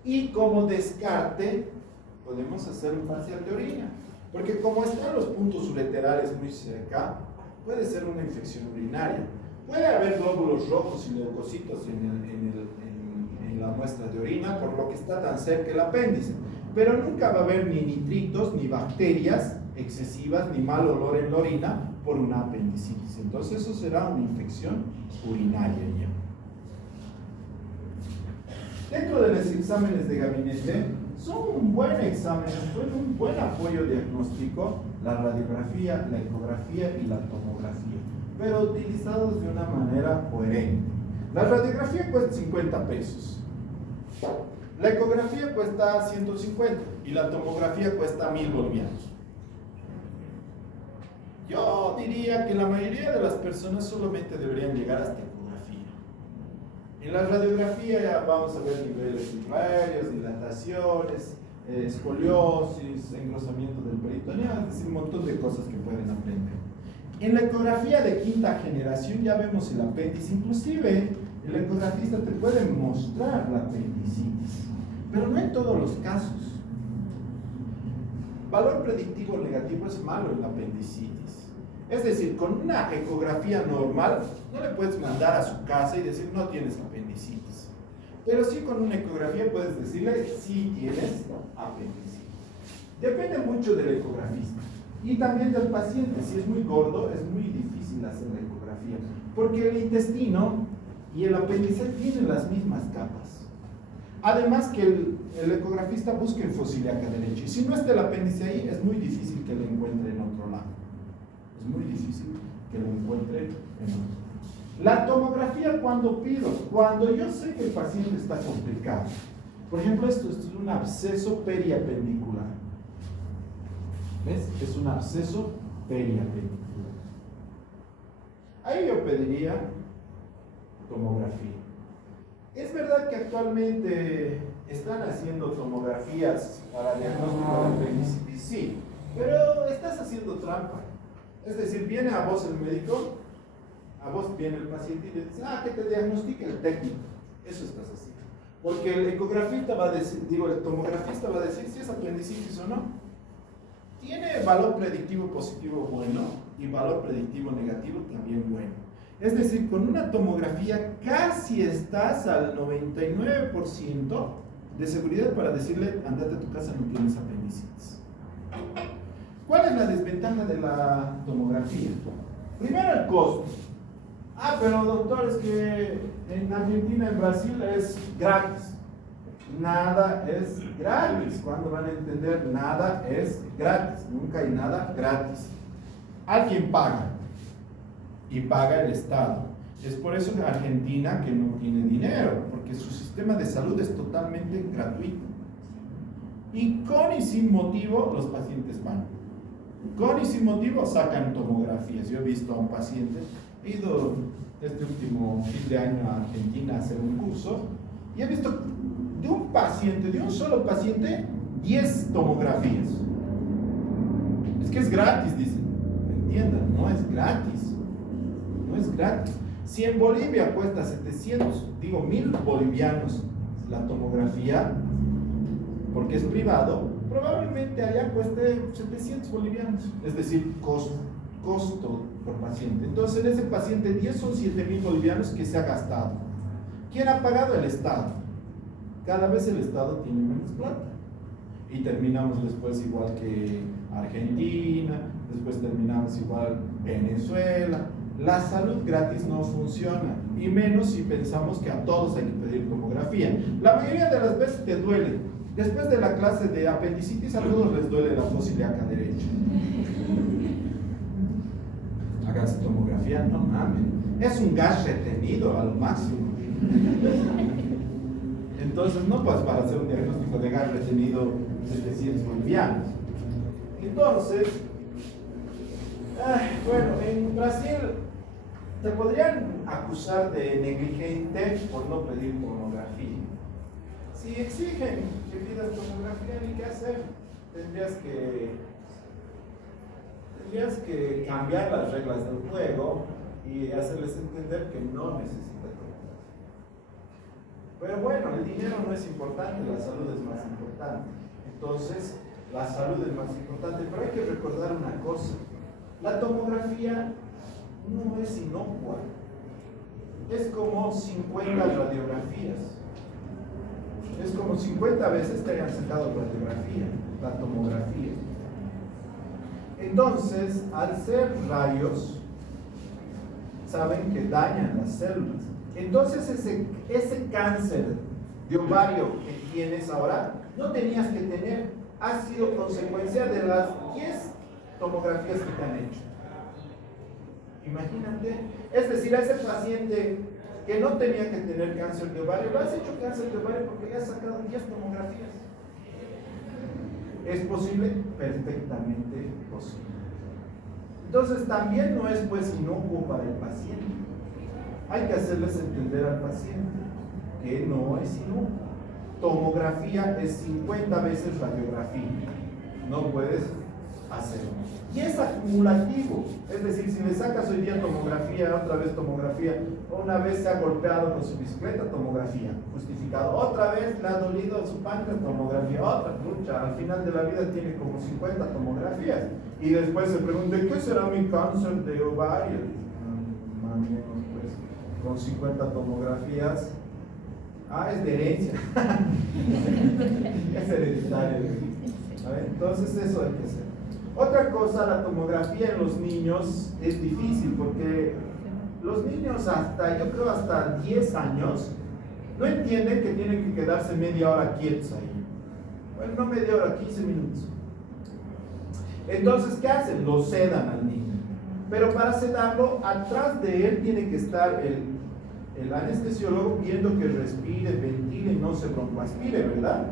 Y como descarte, podemos hacer un parcial de orina. Porque como están los puntos ureterales muy cerca, puede ser una infección urinaria. Puede haber glóbulos rojos y leucocitos en la muestra de orina, por lo que está tan cerca el apéndice. Pero nunca va a haber ni nitritos, ni bacterias excesivas, ni mal olor en la orina por una apendicitis. Entonces eso será una infección urinaria ya. Dentro de los exámenes de gabinete, son un buen examen, son un buen apoyo diagnóstico, la radiografía, la ecografía y la tomografía, pero utilizados de una manera coherente. La radiografía cuesta 50 pesos, la ecografía cuesta 150 y la tomografía cuesta 1.000 bolivianos. Yo diría que la mayoría de las personas solamente deberían llegar hasta ecografía. En la radiografía ya vamos a ver niveles urinarios, dilataciones, escoliosis, engrosamiento del peritoneal, es decir, un montón de cosas que pueden aprender. En la ecografía de quinta generación ya vemos el apéndice, inclusive el ecografista te puede mostrar la apendicitis, pero no en todos los casos. Valor predictivo negativo es malo en la apendicitis. Es decir, con una ecografía normal no le puedes mandar a su casa y decir no tienes apendicitis. Pero sí con una ecografía puedes decirle sí tienes apendicitis. Depende mucho del ecografista y también del paciente. Si es muy gordo es muy difícil hacer la ecografía porque el intestino y el apéndice tienen las mismas capas. Además que el ecografista busca en fosa ilíaca derecha y si no está el apéndice ahí es muy difícil que lo encuentre en otro lado. Es muy difícil que lo encuentre en otro. La tomografía, ¿cuándo pido? Cuando yo sé que el paciente está complicado. Por ejemplo, esto es un absceso periapendicular. ¿Ves? Es un absceso periapendicular. Ahí yo pediría tomografía. Es verdad que actualmente ¿Están haciendo tomografías para diagnóstico de apendicitis? Sí, pero estás haciendo trampa. Es decir, viene a vos el médico, a vos viene el paciente y le dice, que te diagnostique el técnico. Eso estás haciendo. Porque el ecografista va a decir, el tomografista va a decir si es apendicitis o no. Tiene valor predictivo positivo bueno y valor predictivo negativo también bueno. Es decir, con una tomografía casi estás al 99% de seguridad para decirle, andate a tu casa, no tienes apendicitis. ¿Cuál es la desventaja de la tomografía? Primero, el costo. Pero doctor, es que en Argentina, en Brasil es gratis. Nada es gratis. ¿Cuándo van a entender? Nada es gratis. Nunca hay nada gratis. Alguien paga. Y paga el Estado. Es por eso que Argentina que no tiene dinero, porque su sistema de salud es totalmente gratuito. Y con y sin motivo los pacientes van. Con y sin motivo sacan tomografías. Yo he visto a un paciente, he ido este último fin de año a Argentina a hacer un curso, y he visto de un paciente, de un solo paciente, 10 tomografías. Es que es gratis, dicen. Entiendan, no es gratis. No es gratis. Si en Bolivia cuesta 1.000 bolivianos la tomografía, porque es privado, probablemente allá cueste 700 bolivianos, es decir, costo por paciente. Entonces en ese paciente 10 son 7.000 bolivianos que se ha gastado. ¿Quién ha pagado? El Estado. Cada vez el Estado tiene menos plata. Y terminamos después igual que Argentina, después terminamos igual Venezuela. La salud gratis no funciona, y menos si pensamos que a todos hay que pedir tomografía. La mayoría de las veces te duele. Después de la clase de apendicitis, a todos les duele la fosa ilíaca derecha. Háganse tomografía, no mames. Es un gas retenido a lo máximo. Entonces, no pues para hacer un diagnóstico de gas retenido 700 bolivianos. Entonces, bueno, en Brasil te podrían acusar de negligente por no pedir tomografía. Si exigen que pidas tomografía, ni qué hacer. Tendrías que cambiar las reglas del juego y hacerles entender que no necesitan tomografía. Pero bueno, el dinero no es importante, la salud es más importante. Entonces, la salud es más importante, pero hay que recordar una cosa. La tomografía no es inocua. Es como 50 radiografías. Es como 50 veces te hayan sacado radiografía, la tomografía. Entonces, al ser rayos, saben que dañan las células. Entonces, ese cáncer de ovario que tienes ahora, no tenías que tener, ha sido consecuencia de las 10 tomografías que te han hecho. Imagínate, es decir, a ese paciente que no tenía que tener cáncer de ovario, lo has hecho cáncer de ovario porque le has sacado 10 tomografías. ¿Es posible? Perfectamente posible. Entonces también no es pues inocuo para el paciente. Hay que hacerles entender al paciente que no es inocuo. Tomografía es 50 veces radiografía. No puedes hacerlo. Y es acumulativo, es decir, si le sacas hoy día tomografía, otra vez tomografía, una vez se ha golpeado con su bicicleta, tomografía, justificado, otra vez le ha dolido su páncreas, tomografía, otra lucha, al final de la vida tiene como 50 tomografías, y después se pregunta, ¿qué será mi cáncer de ovario? Más o menos, pues, con 50 tomografías, es de herencia, es hereditario, entonces eso hay que hacer. Otra cosa, la tomografía en los niños es difícil porque los niños hasta 10 años no entienden que tienen que quedarse media hora quietos ahí. Bueno, no media hora, 15 minutos. Entonces, ¿qué hacen? Lo sedan al niño. Pero para sedarlo, atrás de él tiene que estar el anestesiólogo viendo que respire, ventile y no se broncoaspire, ¿verdad?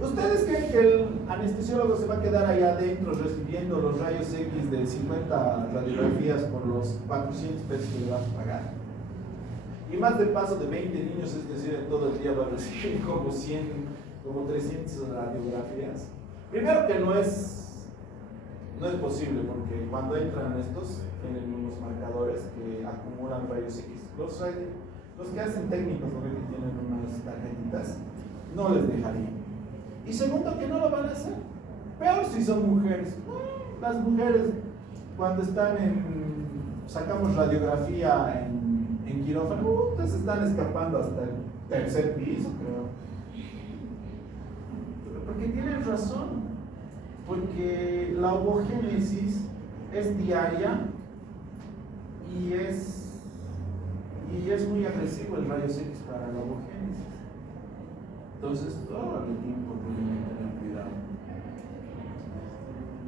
¿Ustedes creen que el anestesiólogo se va a quedar allá adentro recibiendo los rayos X de 50 radiografías por los 400 pesos que le vas a pagar? Y más de paso de 20 niños, es decir, en todo el día va a recibir como 100 como 300 radiografías. Primero que no es posible, porque cuando entran estos, tienen unos marcadores que acumulan rayos X. Los que hacen técnicos, ¿no? Que tienen unas tarjetitas, no les dejaría. Y segundo, que no lo van a hacer. Peor si son mujeres. Las mujeres, cuando sacamos radiografía en quirófano, se están escapando hasta el tercer piso, creo. Porque tienen razón. Porque la ovogénesis es diaria y es muy agresivo el rayos X para la ovogénesis. Entonces, todo el tiempo tienen que tener cuidado.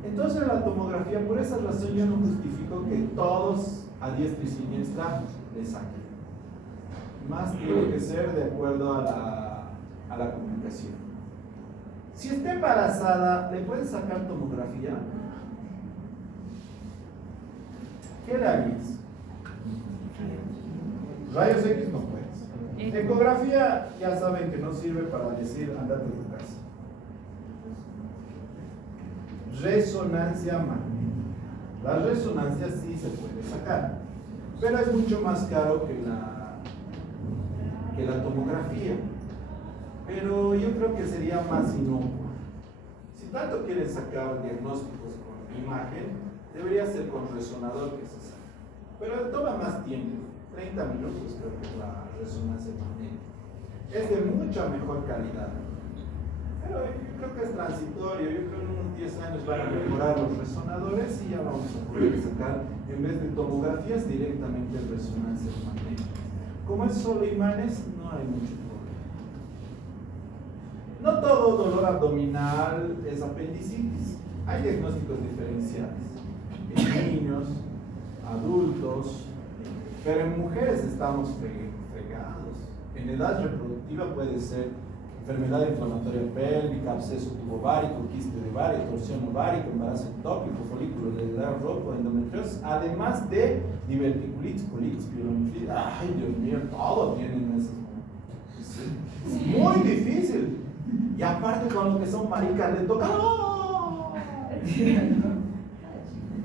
Entonces, la tomografía, por esa razón, yo no justifico que todos a diestra y siniestra le saquen. Más tiene que ser de acuerdo a la comunicación. Si está embarazada, ¿le puedes sacar tomografía? ¿Qué le harías? Rayos X no puedes. Ecografía, ya saben que no sirve para decir andate de tu casa. Resonancia magnética. La resonancia sí se puede sacar, pero es mucho más caro que la tomografía. Pero yo creo que sería más inocuo. Si tanto quieren sacar diagnósticos con imagen, debería ser con resonador que se saque. Pero toma más tiempo. 30 minutos creo que es la resonancia magnética. Es de mucha mejor calidad. Pero yo creo que es transitorio. Yo creo que en unos 10 años van a mejorar los resonadores y ya vamos a poder sacar, en vez de tomografías, directamente resonancias magnéticas. Como es solo imanes, no hay mucho problema. No todo dolor abdominal es apendicitis. Hay diagnósticos diferenciales en niños, adultos, pero en mujeres estamos fregados. En edad reproductiva puede ser enfermedad inflamatoria pélvica, absceso tubovárico, quiste de ovario, torsión ovárica, embarazo ectópico, folículo de edad rojo, endometriosis, además de diverticulitis, colitis, pielonefritis. Ay, Dios mío, todo tienen eso. Es muy difícil. Y aparte con lo que son maricas, le toca. ¡Oh!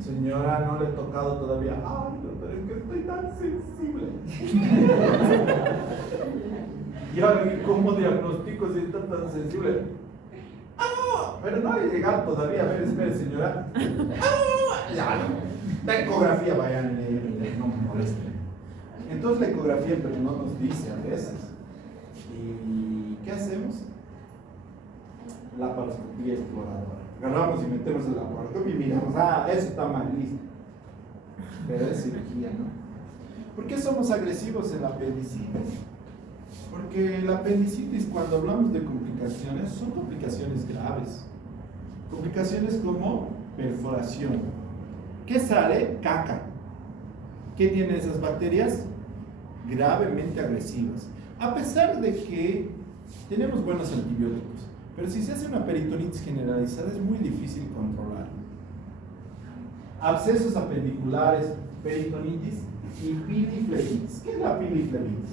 Señora, no le he tocado todavía. Ay, doctor, es que estoy tan sensible. Y ahora, ¿cómo diagnostico si está tan sensible? ¡Ah! Pero no hay llegar todavía. A ver, espere, señora. ¡Ah! Ya, no. La ecografía, vayan, no me moleste. Entonces la ecografía, pero no nos dice a veces. ¿Y qué hacemos? Laparoscopía exploradora. Agarramos y metemos el laparoscopio y miramos, eso está mal, listo. Pero es cirugía, ¿no? ¿Por qué somos agresivos en la apendicitis? Porque la apendicitis, cuando hablamos de complicaciones, son complicaciones graves. Complicaciones como perforación. ¿Qué sale? Caca. ¿Qué tienen esas bacterias? Gravemente agresivas. A pesar de que tenemos buenos antibióticos, pero si se hace una peritonitis generalizada es muy difícil controlar. Abscesos apendiculares, peritonitis y piliflebitis. ¿Qué es la piliflebitis?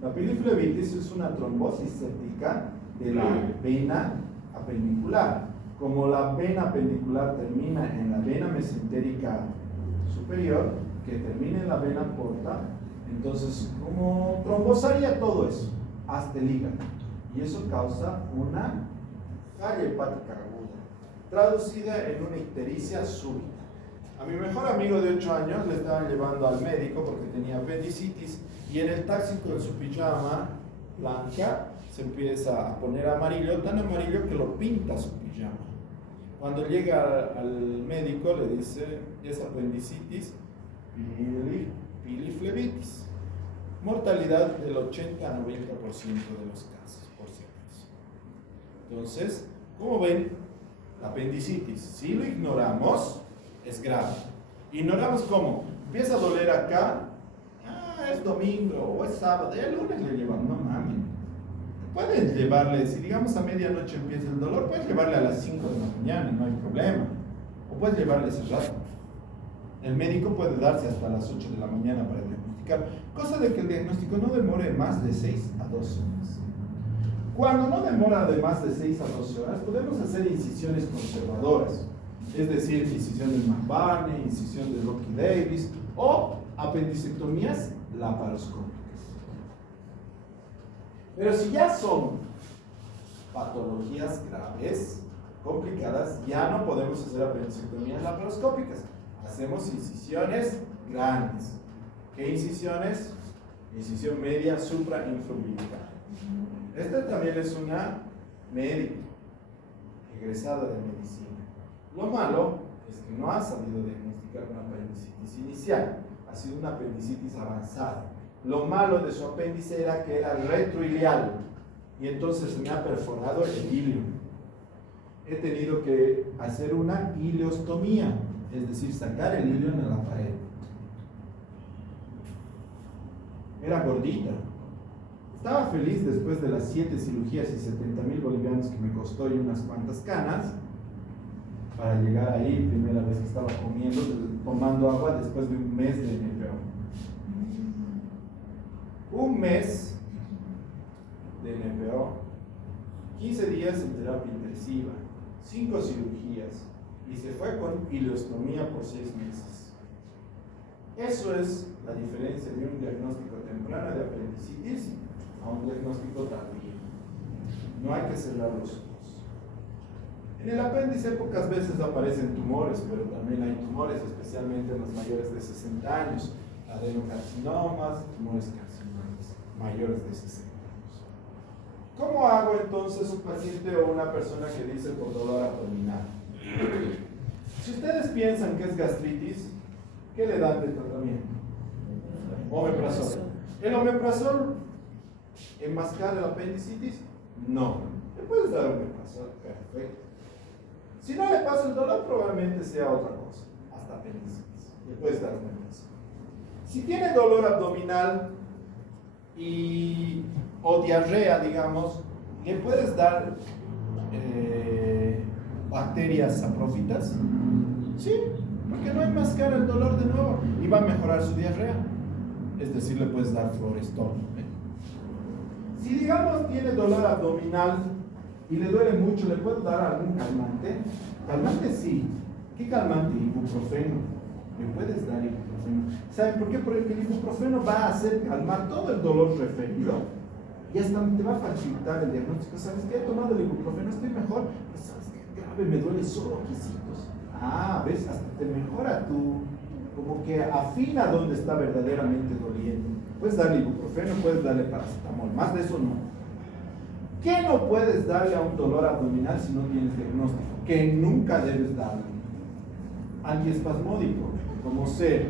La piliflebitis es una trombosis séptica de la vena apendicular. Como la vena apendicular termina en la vena mesentérica superior, que termina en la vena porta, entonces como trombosaría todo eso hasta el hígado, y eso causa una falla hepática aguda, traducida en una ictericia súbita. A mi mejor amigo de 8 años le estaban llevando al médico porque tenía apendicitis, y en el taxi con su pijama blanca se empieza a poner amarillo, tan amarillo que lo pinta su pijama. Cuando llega al médico le dice, es apendicitis piliflebitis. Mortalidad del 80 a 90% de los casos, por si acaso. Entonces, como ven, la apendicitis, si lo ignoramos, es grave. Ignoramos cómo. Empieza a doler acá, es domingo o es sábado, el lunes le llevan, no mames. Puedes llevarle, si digamos a medianoche empieza el dolor, puedes llevarle a las 5 de la mañana, no hay problema. O puedes llevarle ese rato. El médico puede darse hasta las 8 de la mañana para diagnosticar, cosa de que el diagnóstico no demore más de 6 a 12 horas. Cuando no demora de más de 6 a 12 horas, podemos hacer incisiones conservadoras, es decir, incisión de McBurney, incisión de Rocky Davis o apendicectomías laparoscópicas. Pero si ya son patologías graves, complicadas, ya no podemos hacer apendicectomías laparoscópicas. Hacemos incisiones grandes. ¿Qué incisiones? Incisión media suprainfraumbilical. Esta también es una médica egresada de medicina. Lo malo es que no ha sabido diagnosticar una apendicitis inicial, ha sido una apendicitis avanzada. Lo malo de su apéndice era que era retroilial y entonces se me ha perforado el ilio. He tenido que hacer una ileostomía, es decir, sacar el ilio en la pared. Era gordita. Estaba feliz después de las 7 cirugías y 70,000 bolivianos que me costó y unas cuantas canas para llegar ahí, primera vez que estaba comiendo, tomando agua después de un mes de NPO. Un mes de NPO, 15 días en terapia intensiva, 5 cirugías y se fue con ileostomía por 6 meses. Eso es la diferencia de un diagnóstico temprano de apendicitis a un diagnóstico tardío. No hay que cerrar los ojos. En el apéndice pocas veces aparecen tumores, pero también hay tumores, especialmente en los mayores de 60 años, adenocarcinomas, tumores carcinomas mayores de 60 años. ¿Cómo hago entonces un paciente o una persona que dice por dolor abdominal? Si ustedes piensan que es gastritis, ¿qué le dan de tratamiento? Omeprazol. ¿El omeprazol enmascara el apendicitis? No. Le puedes dar omeprazol, perfecto. Si no le pasa el dolor, probablemente sea otra cosa, hasta apendicitis. Le puedes dar omeprazol. Si tiene dolor abdominal o diarrea, digamos, le puedes dar bacterias saprófitas. Sí, porque no enmascara el dolor de nuevo y va a mejorar su diarrea. Es decir, le puedes dar Florestol. Si digamos tiene dolor abdominal y le duele mucho, ¿le puedo dar algún calmante? Calmante sí. ¿Qué calmante? Ibuprofeno. Le puedes dar ibuprofeno. ¿Saben por qué? Porque el ibuprofeno va a hacer calmar todo el dolor referido y hasta te va a facilitar el diagnóstico. ¿Sabes qué? He tomado el ibuprofeno, estoy mejor. Pues, ¿sabes qué? Grave, me duele solo quesitos. Ah, ¿ves? Hasta te mejora como que afina dónde está verdaderamente doliendo. Puedes darle ibuprofeno, puedes darle paracetamol, más de eso no. ¿Qué no puedes darle a un dolor abdominal si no tienes diagnóstico? Que nunca debes darle. Antiespasmódico, como ser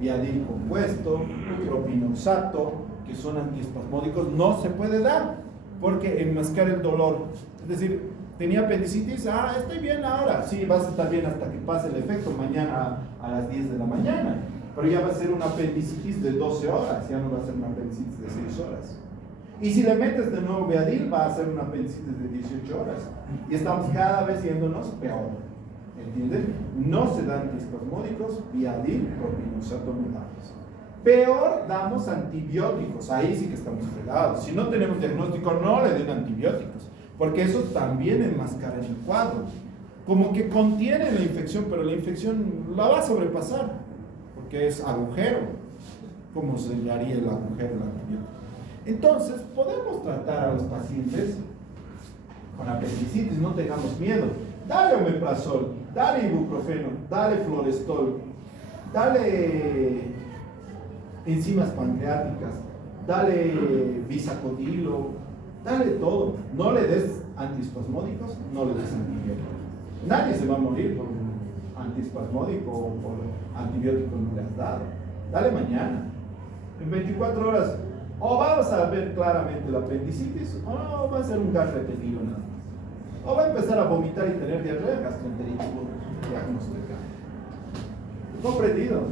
Viadil compuesto, propinoxato, que son antiespasmódicos, no se puede dar porque enmascara el dolor. Es decir, tenía apendicitis, estoy bien ahora. Sí, vas a estar bien hasta que pase el efecto mañana a las 10 de la mañana. Pero ya va a ser una apendicitis de 12 horas, ya no va a ser una apendicitis de 6 horas. Y si le metes de nuevo Viadil, va a ser una apendicitis de 18 horas. Y estamos cada vez yéndonos peor. ¿Entienden? No se dan antiespasmódicos, Viadil, propinoxato modales. Peor, damos antibióticos. Ahí sí que estamos fregados. Si no tenemos diagnóstico, no le den antibióticos, porque eso también enmascara el cuadro. Como que contiene la infección, pero la infección la va a sobrepasar, porque es agujero, como se le haría el agujero del antibiótico. Entonces, podemos tratar a los pacientes con apendicitis, no tengamos miedo. Dale omeprazol, dale ibuprofeno, dale Florestol, dale enzimas pancreáticas, dale bisacodilo, dale todo. No le des antiespasmódicos, no le des antibióticos. Nadie se va a morir por un antiespasmódico o por antibiótico no le has dado. Dale mañana. En 24 horas o vamos a ver claramente la apendicitis o no, va a ser un gas retenido nada más. O va a empezar a vomitar y tener diarrea, gastroenteritis diagnosticada. ¿Comprendido?